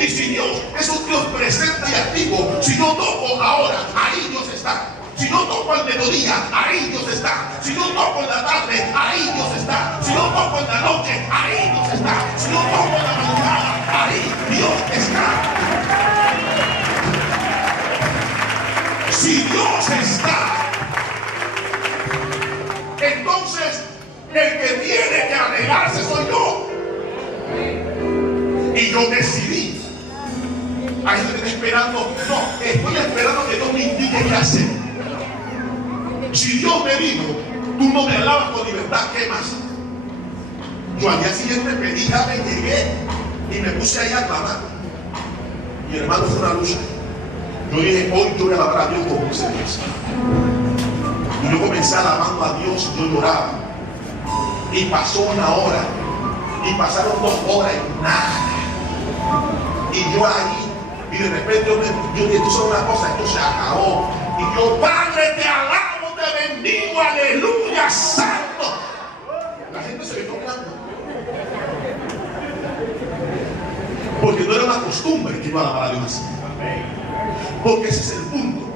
Y si Dios es un Dios presente y activo, si yo toco ahora, ahí Dios está. Si yo toco al mediodía, ahí Dios está. Si yo toco en la tarde, ahí Dios está. Si yo toco en la noche, ahí Dios está. Si yo toco en la madrugada, ahí Dios está. Si Dios está, entonces el que tiene que alejarse soy yo. Y yo decidí. Ahí estoy esperando. No, estoy esperando que Dios me indique qué hacer. Si Dios me dijo, tú no me alabas con libertad, ¿qué más? Yo al día siguiente pedí, ya me llegué y me puse ahí a clamar. Mi hermano fue una lucha. Yo dije, hoy yo voy a alabar a Dios como se dice. Y yo comencé alabando a Dios, yo lloraba. Y pasó una hora, y pasaron 2 horas y nada. Y yo ahí, y de repente yo dije, tú sabes una cosa, esto se acabó. Y yo, Padre, te alabo, te bendigo, aleluya, santo. La gente se me quedó mirando. Porque no era una costumbre que iba a alabar a Dios así. Porque ese es el punto.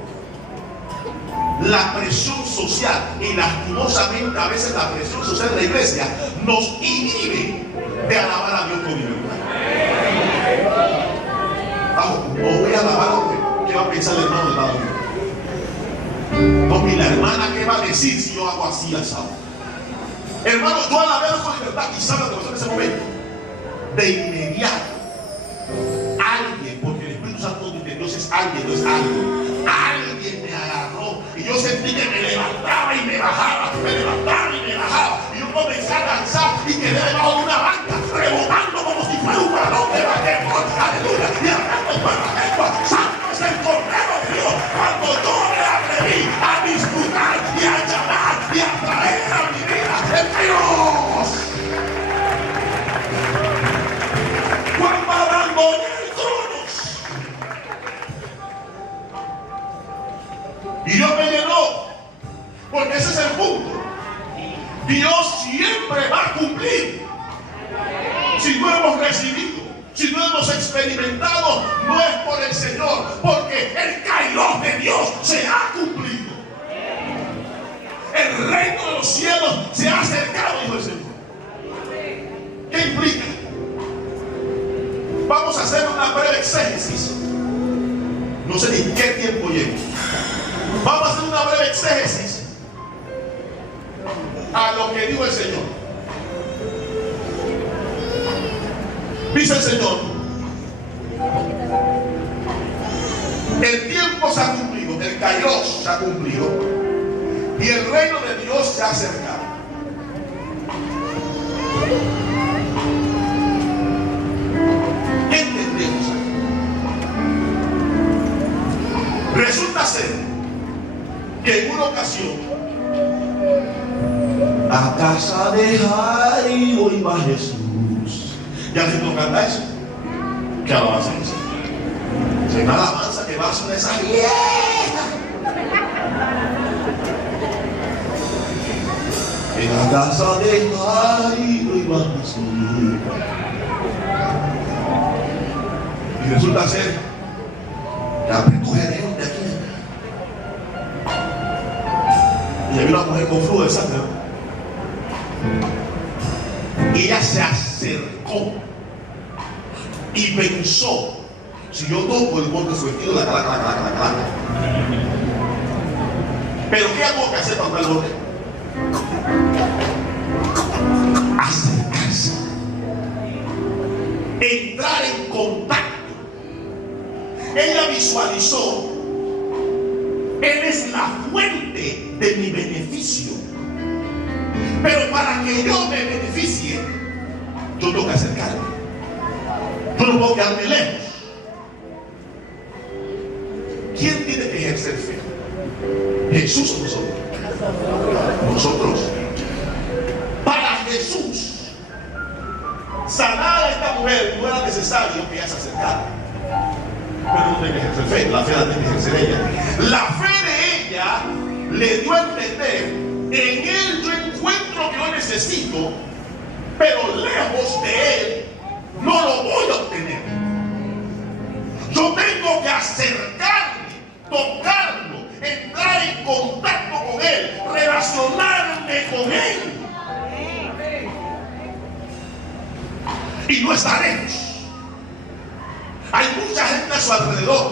La presión social, y lastimosamente a veces la presión social de la iglesia nos inhibe de alabar a Dios con libertad. Vamos, no voy a alabar a Dios. ¿Qué va a pensar el hermano del lado mío? No, y la hermana, ¿qué va a decir si yo hago así asado? Hermanos, yo alabé a Dios con libertad. Y saben lo que pasó en ese momento. De inmediato, alguien, porque el Espíritu Santo de Dios es alguien, no es algo. Alguien me agarró y yo sentí que me levantaba y me bajaba, me levantaba y me bajaba. Y yo comencé a danzar y quedé debajo de una banca, rebotando como si fuera un balón de basquetbol. Aleluya. Y hablando con la lengua. Santo es el Cordero de Dios. Cuando yo me atreví a disfrutar y a llamar y a traer a mi vida el Dios. Cuando abandoné el trono. Y Dios me llenó, porque ese es el punto. Dios siempre va a cumplir. Si no hemos recibido, si no hemos experimentado, no es por el Señor, porque el kairos de Dios se ha cumplido. El reino de los cielos se ha acercado, dijo el Señor. ¿Qué implica? Vamos a hacer una breve exégesis. No sé ni qué tiempo lleva. Vamos a hacer una breve exégesis a lo que dijo el Señor. Dice el Señor, el tiempo se ha cumplido, el kairos se ha cumplido y el reino de Dios se ha acercado. ¿Qué entendemos aquí? Resulta ser que en una ocasión a casa de Jairo iba Jesús. ¿Ya se nos canta eso? ¿Qué alabanza es esa? Es una alabanza que va a sonar esa vieja. En la casa de Jairo iba Jesús. Y resulta ser que apretó Jereo de aquí. Y había una mujer con flujo de sangre. Y ella se acercó y pensó, si yo toco el borde de su vestido, la cala. Pero ¿qué hago que hacer para el borde? Acercarse, entrar en contacto. Ella visualizó que yo me beneficie, yo tengo que acercarme. Yo no puedo quedarme lejos. ¿Quién tiene que ejercer fe? ¿Jesús o nosotros? Nosotros. Para Jesús, sanar a esta mujer no era necesario que ella se acercara. Pero no tiene que ejercer fe, la fe la tiene que ejercer ella. La fe de ella le dio a entender: en Él yo encuentro lo que yo necesito, pero lejos de Él no lo voy a obtener. Yo tengo que acercarme, tocarlo, entrar en contacto con Él, relacionarme con Él. Y no está lejos. Hay mucha gente a su alrededor,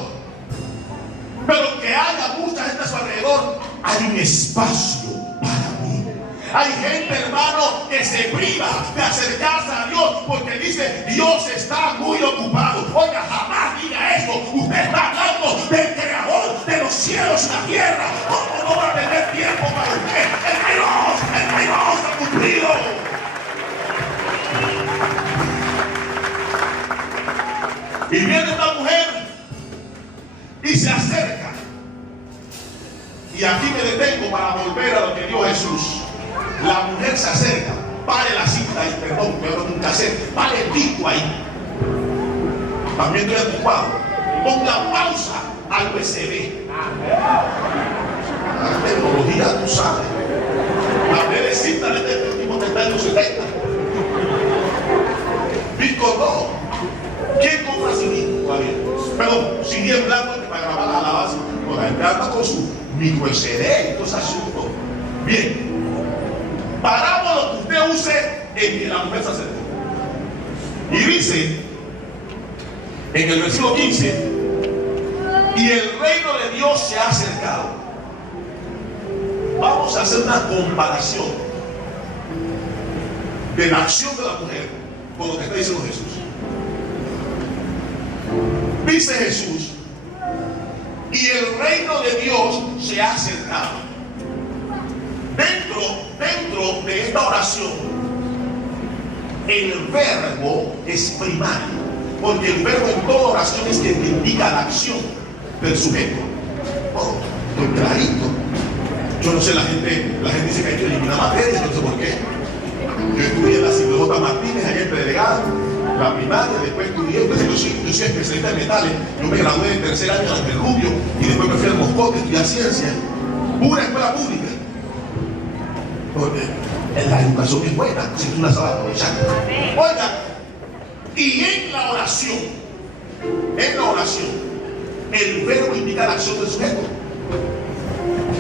pero que haya mucha gente a su alrededor, hay un espacio para mí. Hay gente, hermano, que se priva de acercarse a Dios porque dice: Dios está muy ocupado. Oiga, jamás diga eso. Usted está hablando del creador de los cielos y la tierra. ¿Cómo no va a tener tiempo para usted? El Kairos ha cumplido. Y viene esta mujer y se acerca. Y aquí me detengo para volver a lo que dio Jesús. La mujer se acerca. Pare la cinta y perdón, me abro un cassette. Pare el disco ahí. También estoy anticuado. Ponga pausa al USB. La tecnología, tú sabes. La de cinta de este tipo que está en los 70. Disco no. ¿Quién compra CD todavía? Perdón, CD en blanco para grabar la alabanza. No, la anda con su micro CD y todo ese asunto. Bien. Paramos lo que usted use en que la mujer se acerque. Y dice en el versículo 15: y el reino de Dios se ha acercado. Vamos a hacer una comparación de la acción de la mujer con lo que está diciendo Jesús. Dice Jesús: y el reino de Dios se ha acercado. Dentro de esta oración, el verbo es primario, porque el verbo en toda oración es que indica la acción del sujeto. Oh, estoy clarito. Yo no sé, la gente dice que hay que eliminar materias, no sé por qué. Yo estudié en la Silvio J. Martínez, allá en Pedregal, la primaria, después estudié, yo soy especialista en metales. Yo me gradué de tercer año en el Rubio y después me fui al Moscote a estudiar ciencia, pura escuela pública. Porque la educación es buena, si tú la sabes aprovechar. Oiga, y en la oración, el verbo indica la acción del sujeto.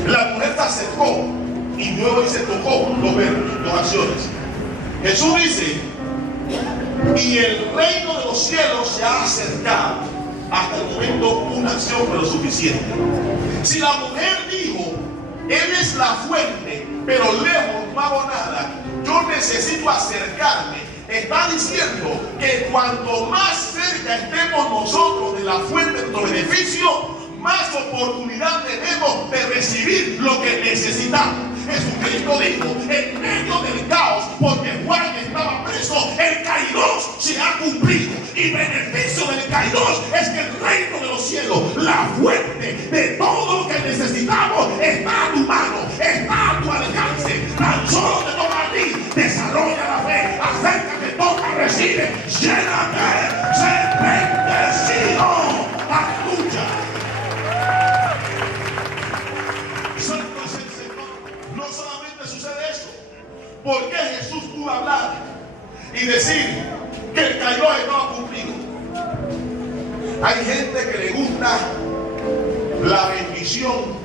La mujer se acercó y luego se tocó los verbos, las acciones. Jesús dice: y el reino de los cielos se ha acercado. Hasta el momento una acción fue lo suficiente. Si la mujer dijo: Él es la fuente, pero lejos no hago nada, yo necesito acercarme, está diciendo que cuanto más cerca estemos nosotros de la fuente de nuestro beneficio, más oportunidad tenemos de recibir lo que necesitamos. Jesucristo dijo: en medio del caos, porque Juan estaba preso, el Kairos se ha cumplido. Y beneficio del Kairos es que el reino de los cielos, la fuente de todo lo que necesitamos, está a tu mano, está a tu alcance. Tan solo te toca a ti. Desarrolla la fe, acércate, toca, recibe, llénate, sé bendecido. Aleluya. No solamente sucede eso. ¿Por qué Jesús pudo hablar y decir que el Kairos estaba cumplido? Hay gente que le gusta la bendición,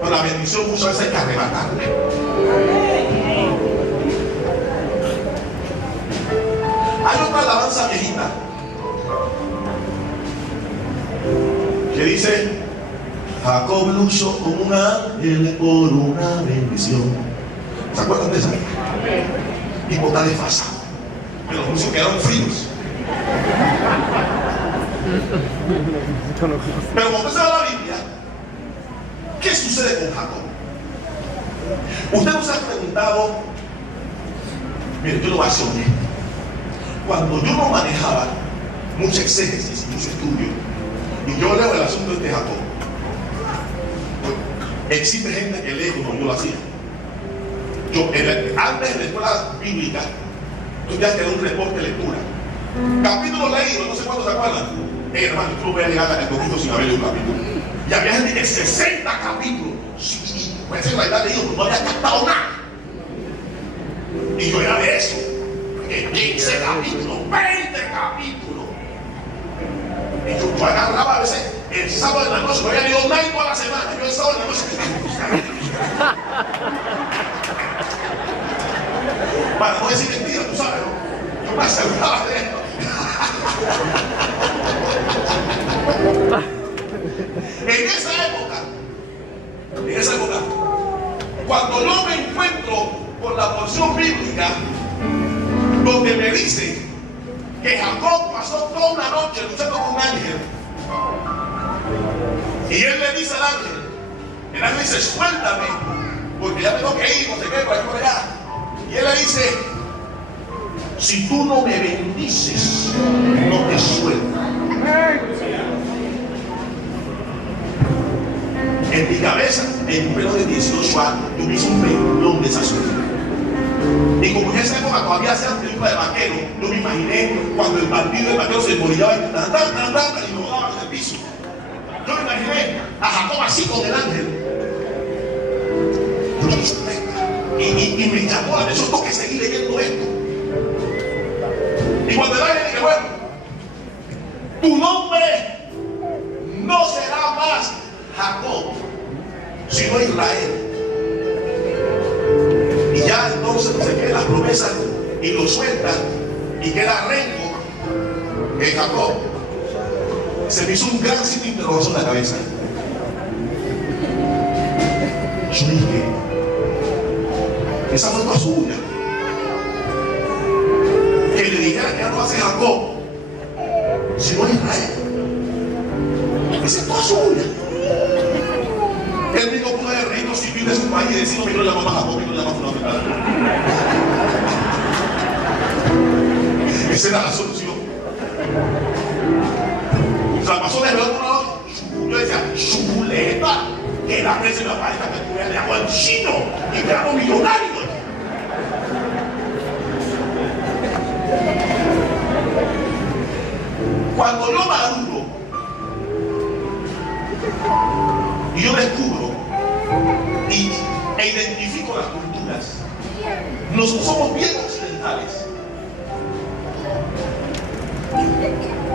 pero la bendición muchas veces hay que arrebatarla. Hay otra alabanza viejita que dice: Jacob luchó como un ángel por una bendición. ¿Se acuerdan de esa? Y por estar desfasado. Que los músicos quedaron fríos. Pero cuando usted va a la Biblia, ¿qué sucede con Jacob? Usted nos ha preguntado Mire, yo lo voy a hacer honesto. Cuando yo no manejaba mucho exégesis y mucho estudio, y yo leo el asunto de Jacob, existe gente que lee como yo lo hacía. Yo, antes de la escuela bíblica, tú ya tenías un reporte de lectura. Capítulo leído, no sé cuántos se acuerdan. Hermano, tú no voy a llegar al domingo sin haber leído un capítulo. Y había gente que 60 capítulos, y puede ser la edad leído, pero no había captado nada. Y yo era de eso. 15 capítulos, 20 capítulos. Y yo agarraba a veces el sábado de la noche, no había leído nada toda la semana. Yo el sábado de la noche. Para no decir mentiras, tú sabes, ¿no? Yo me aseguraba de esto. En esa época, cuando yo me encuentro con la porción bíblica donde me dice que Jacob pasó toda una noche luchando con un ángel, y él le dice al ángel, el ángel dice, suéltame, porque ya tengo que ir, no sé qué, por aquí por allá. Y él le dice, si tú no me bendices, no te suelto. En mi cabeza, en menos de 18 años, yo me hice un renglón de esa suerte. Y como en esa época todavía hacían películas de vaquero, yo me imaginé cuando el bandido del vaquero se morillaba y lo daban en el piso. Yo me imaginé a Jacob así con el ángel. Y me llamó la atención, tengo que seguir leyendo esto. Y cuando el ángel dije, bueno, tu nombre no será más Jacob, sino Israel. Y ya entonces se queda la promesa y lo suelta y queda rengo en Jacob. Se me hizo un gran signo de interrogación en la cabeza. Yo dije, esa fue toda su vida. Que le dijera que ya no va a ser Jacob, sino Israel. Esa es toda su vida. Él mismo pudo haber reído civil de su país y decir, no, mi no la mamá Jacob, mi no la mamá fundamental. Esa era la solución. O sea, pasó desde el otro lado. Yo decía, chuleta, que la prensa y la pareja que tuviera le hago al chino y me hago millonario. Cuando yo maduro y yo descubro e identifico las culturas, nosotros somos bien occidentales.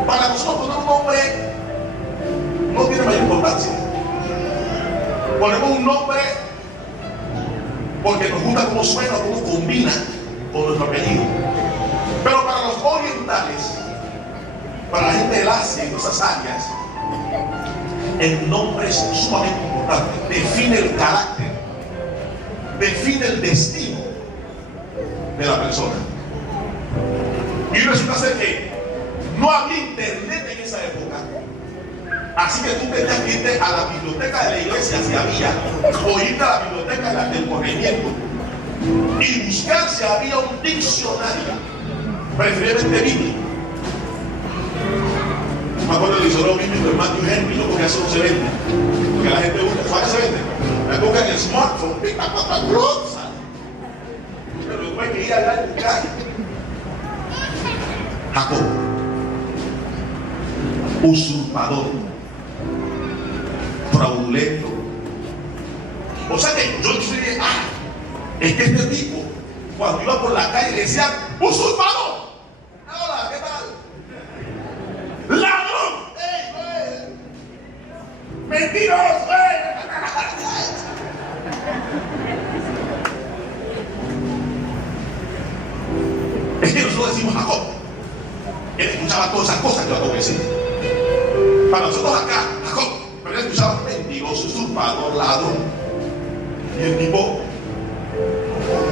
Para nosotros poner un nombre no tiene mayor importancia. Ponemos un nombre porque nos gusta cómo suena, cómo combina con nuestro apellido. Pero para los orientales, para la gente del Asia y de esas áreas, el nombre es sumamente importante. Define el carácter, define el destino de la persona. Y resulta ser que no había internet en esa época, así que tú tenías que irte a la biblioteca de la iglesia si había, o irte a la biblioteca del corregimiento y buscar si había un diccionario, preferiblemente bíblico. Me acuerdo del diccionario bíblico de Matthew Henry, yo creo que eso no se vende, porque la gente busca, ¿sabes qué se vende? La busca en el smartphone, pero después hay que ir allá y buscar. Jacob, usurpador, fraudulento. O sea que yo dije, es que este tipo, cuando iba por la calle, le decían, usurpador. Hola, ¿qué tal? ¡Ladrón! ¡Ey! ¡Mentiroso! Es que nosotros decimos Jacob. Él escuchaba todas esas cosas que Jacob decía. Para nosotros acá, Jacob, pero él escuchaba mentiroso, usurpador, ladrón. Y el tipo,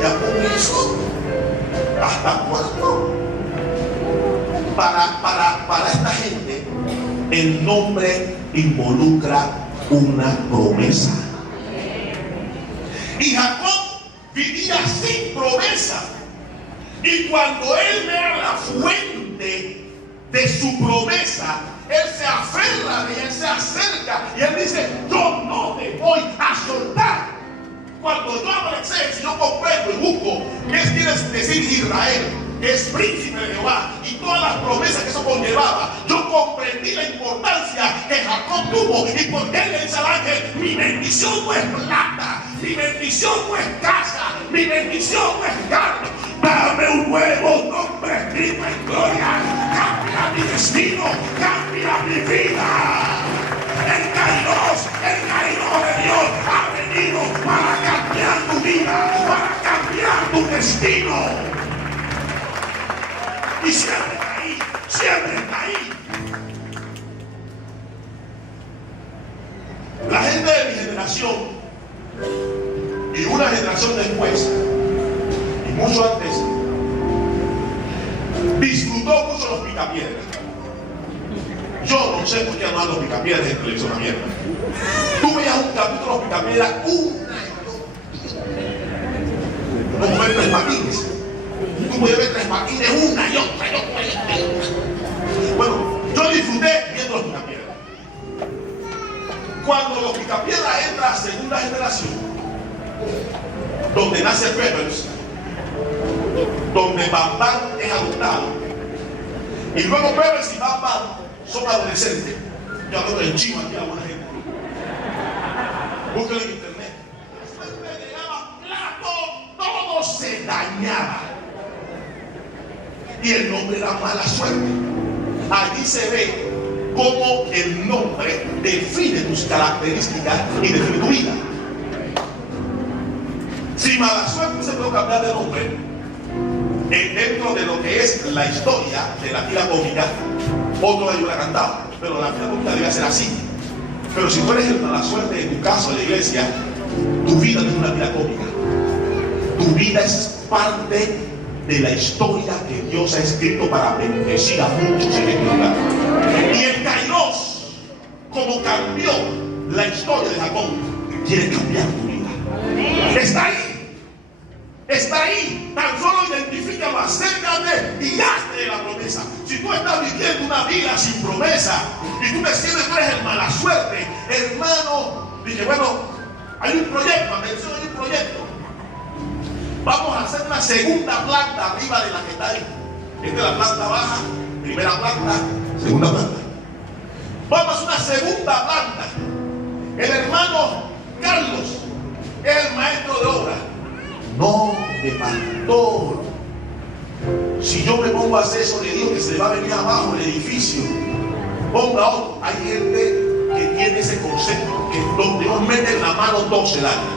ya con eso, ¿hasta cuándo? Para esta gente, el nombre involucra una promesa. Y Jacob vivía sin promesa. Y cuando él vea la fuente de su promesa, él se aferra a ella, él se acerca y él dice: yo no te voy a soltar. Cuando yo adolescente, yo comprendo y busco qué quiere decir Israel, que es príncipe de Jehová, y todas las promesas que eso conllevaba, yo comprendí la importancia que Jacob tuvo. Y porque él le dice al ángel: mi bendición no es plata, mi bendición no es casa, mi bendición no es carne, dame un nuevo nombre escrito en gloria, cambia mi destino, cambia mi vida. El Kairos de Dios ha venido para cambiar tu vida, para cambiar tu destino. Y siempre está ahí, siempre está ahí. La gente de mi generación y una generación después y mucho antes disfrutó mucho los picapiedras. Yo no sé por qué llaman los picapiedras en televisión abierta. Tú veías un capítulo de los picapiedras como ver Tres Patines. Tú puedes ver Tres Patines una y otra y otra y otra. Bueno, yo disfruté viendo los picapiedras. Cuando los picapiedras entra a segunda generación, donde nace Peppers, donde Bam Bam es adoptado, y luego Peppers y Bam Bam son adolescentes. Yo hablo en chino aquí a buena gente. Búsquenlo en internet. Después me llegaba plato, todo se dañaba. Y el nombre era mala suerte. Allí se ve cómo el nombre define tus características y define tu vida. Si mala suerte se puede cambiar de nombre dentro de lo que es la historia de la tira cómica, otro de ellos la cantaba, pero la tira cómica debe ser así. Pero si tú eres el mala suerte en tu caso de la iglesia, tu vida no es una tira cómica. Tu vida es parte de la historia que Dios ha escrito para bendecir a muchos en este lugar. Y el Kairos, como cambió la historia de Jacob, quiere cambiar tu vida. Está ahí. Está ahí. Tan solo identifícalo, acércate y hazte de la promesa. Si tú estás viviendo una vida sin promesa y tú te sientes que eres el mala suerte, hermano, dije: bueno, hay un proyecto, atención, hay un proyecto. Vamos a hacer una segunda planta arriba de la que está ahí. Esta es la planta baja, primera planta, segunda planta. Vamos a hacer una segunda planta. El hermano Carlos es el maestro de obra. No, de pastor. Si yo me pongo a hacer eso, le digo que se le va a venir abajo el edificio. Ponga otro. Hay gente que tiene ese concepto, que donde Dios mete la mano, todo se daña.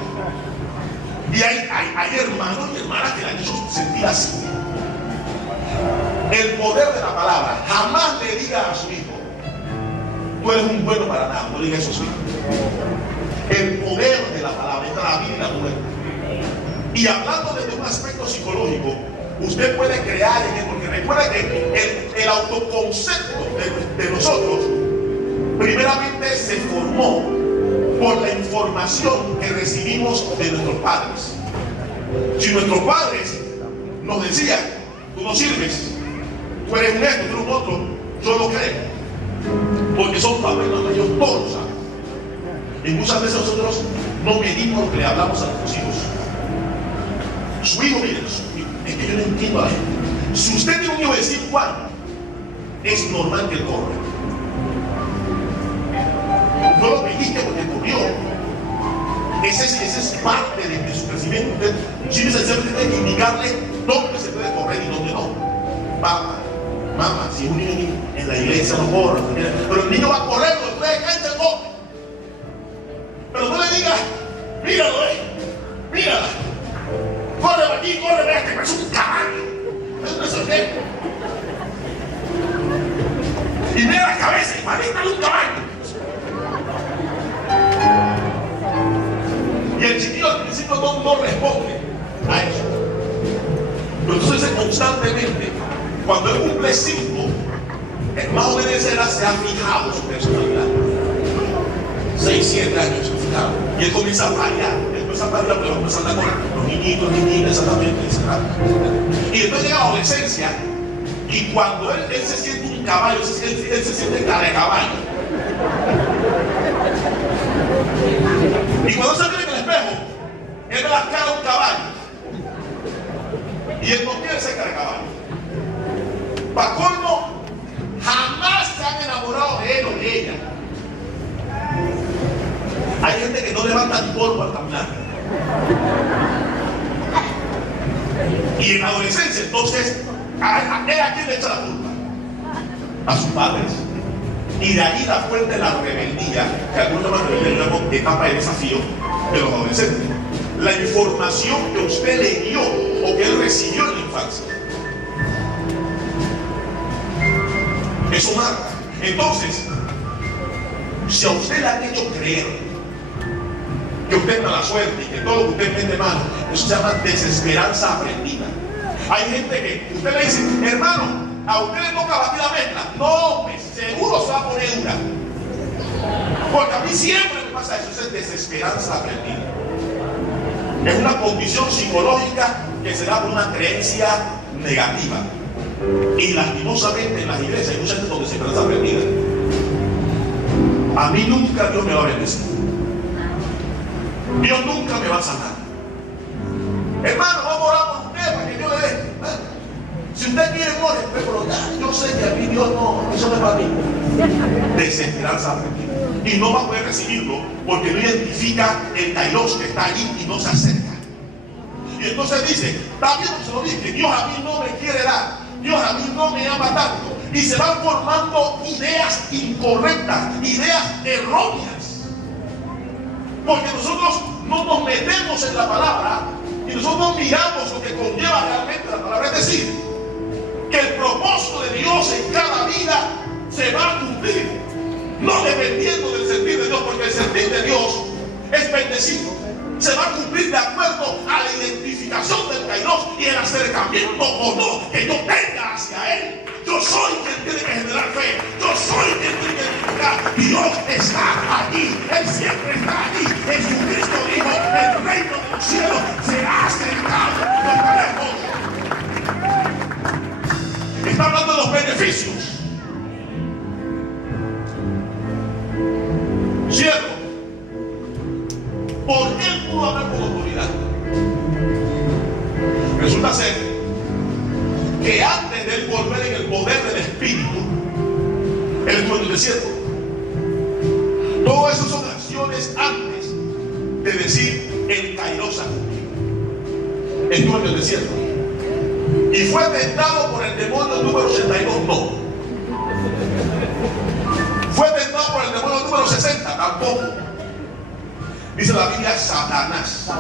Y hay hermanos y hermanas que le han hecho sentir así. El poder de la palabra. Jamás le diga a su hijo: tú eres un bueno para nada. No le diga eso a su hijo. El poder de la palabra es la vida y la muerte. Y hablando desde un aspecto psicológico, usted puede crear en él, porque recuerda que el autoconcepto de nosotros primeramente se formó por la información que recibimos de nuestros padres. Si nuestros padres nos decían: tú no sirves, tú eres un esto, tú eres un otro, yo lo creo, porque son padres, ellos todos lo saben. Y muchas veces nosotros no medimos lo que le hablamos a nuestros hijos. Su hijo, miren, es que yo no entiendo a la gente. Si usted tiene un hijo de 5 años, es normal que él corra. No lo pediste porque corrió. Ese es parte de su crecimiento. Usted simplemente tiene que indicarle dónde se puede correr y dónde no. Papá, mamá, si un niño en la iglesia no corre, pero el niño va a correr, lo puede caer del corre. Pero no le digas: míralo, mírala. Corre aquí, corre, vea que es un caballo. Eso no es el tiempo. Y mira la cabeza, igualita de un caballo. Y el chiquillo al principio no responde a eso. Pero entonces constantemente, cuando él cumple 5, el más joven de esa edad se ha fijado su personalidad. 6, 7 años se ha fijado. Y él comienza a variar. empezar la vida, pero vamos a andar con los niñitos, niñitas, exactamente. Y después llega la adolescencia, y cuando él se siente un caballo, él se siente cara de caballo. Y cuando se mira en el espejo, él ve la cara de un caballo. Y él no quiere ser cara de caballo. Para colmo, jamás se han enamorado de él o de ella. Hay gente que no levanta ni polvo al caminar. Y en la adolescencia, entonces, ¿a quién le echa la culpa? A sus padres. Y de ahí la fuente de la rebeldía, que algunos llaman la etapa de desafío de los adolescentes. La información que usted le dio o que él recibió en la infancia. Eso marca. Entonces, si a usted le han hecho creer que usted es mala suerte y que todo lo que usted mete mano, eso se llama desesperanza aprendida. Hay gente que usted le dice, hermano, a usted le toca batir la mezcla. No, pues seguro se va a poner dura. Porque a mí siempre me pasa eso, es desesperanza aprendida. Es una condición psicológica que se da por una creencia negativa. Y lastimosamente en las iglesias hay mucha gente con desesperanza aprendida. A mí nunca Dios me va a bendecir. Dios nunca me va a sanar. Hermano, vamos a orar por usted para que Dios le dé. Si usted quiere morir, pero yo sé que a mí Dios no, eso no es para mí. Desesperanza aprendida. Y no va a poder recibirlo porque no identifica el kairos que está allí y no se acerca. Y entonces dice, está bien, se lo dije, Dios a mí no me quiere dar, Dios a mí no me ama tanto. Y se van formando ideas incorrectas, ideas erróneas. Porque nosotros no nos metemos en la palabra y nosotros miramos lo que conlleva realmente la palabra. Es decir, que el propósito de Dios en cada vida se va a cumplir. No dependiendo del sentir de Dios, porque el sentir de Dios es bendecido. Se va a cumplir de acuerdo a la identificación del kairos y el acercamiento o no que yo tenga hacia Él. Yo soy quien tiene que generar fe. Yo soy quien tiene que identificar. Dios está allí. Él siempre está allí. Jesucristo dijo, el reino de los cielos se ha acercado. No está lejos. Está hablando de los beneficios. Cierto. ¿Por qué él pudo hablar con autoridad? Resulta ser que antes de él volver en el poder del Espíritu, él estuvo en el desierto. Todo eso son acciones antes de decir el kairos a cumplir. Estuvo en el desierto. Y fue tentado por el demonio número 82, no. Fue tentado por el demonio número 60, tampoco. Dice la Biblia, Satanás.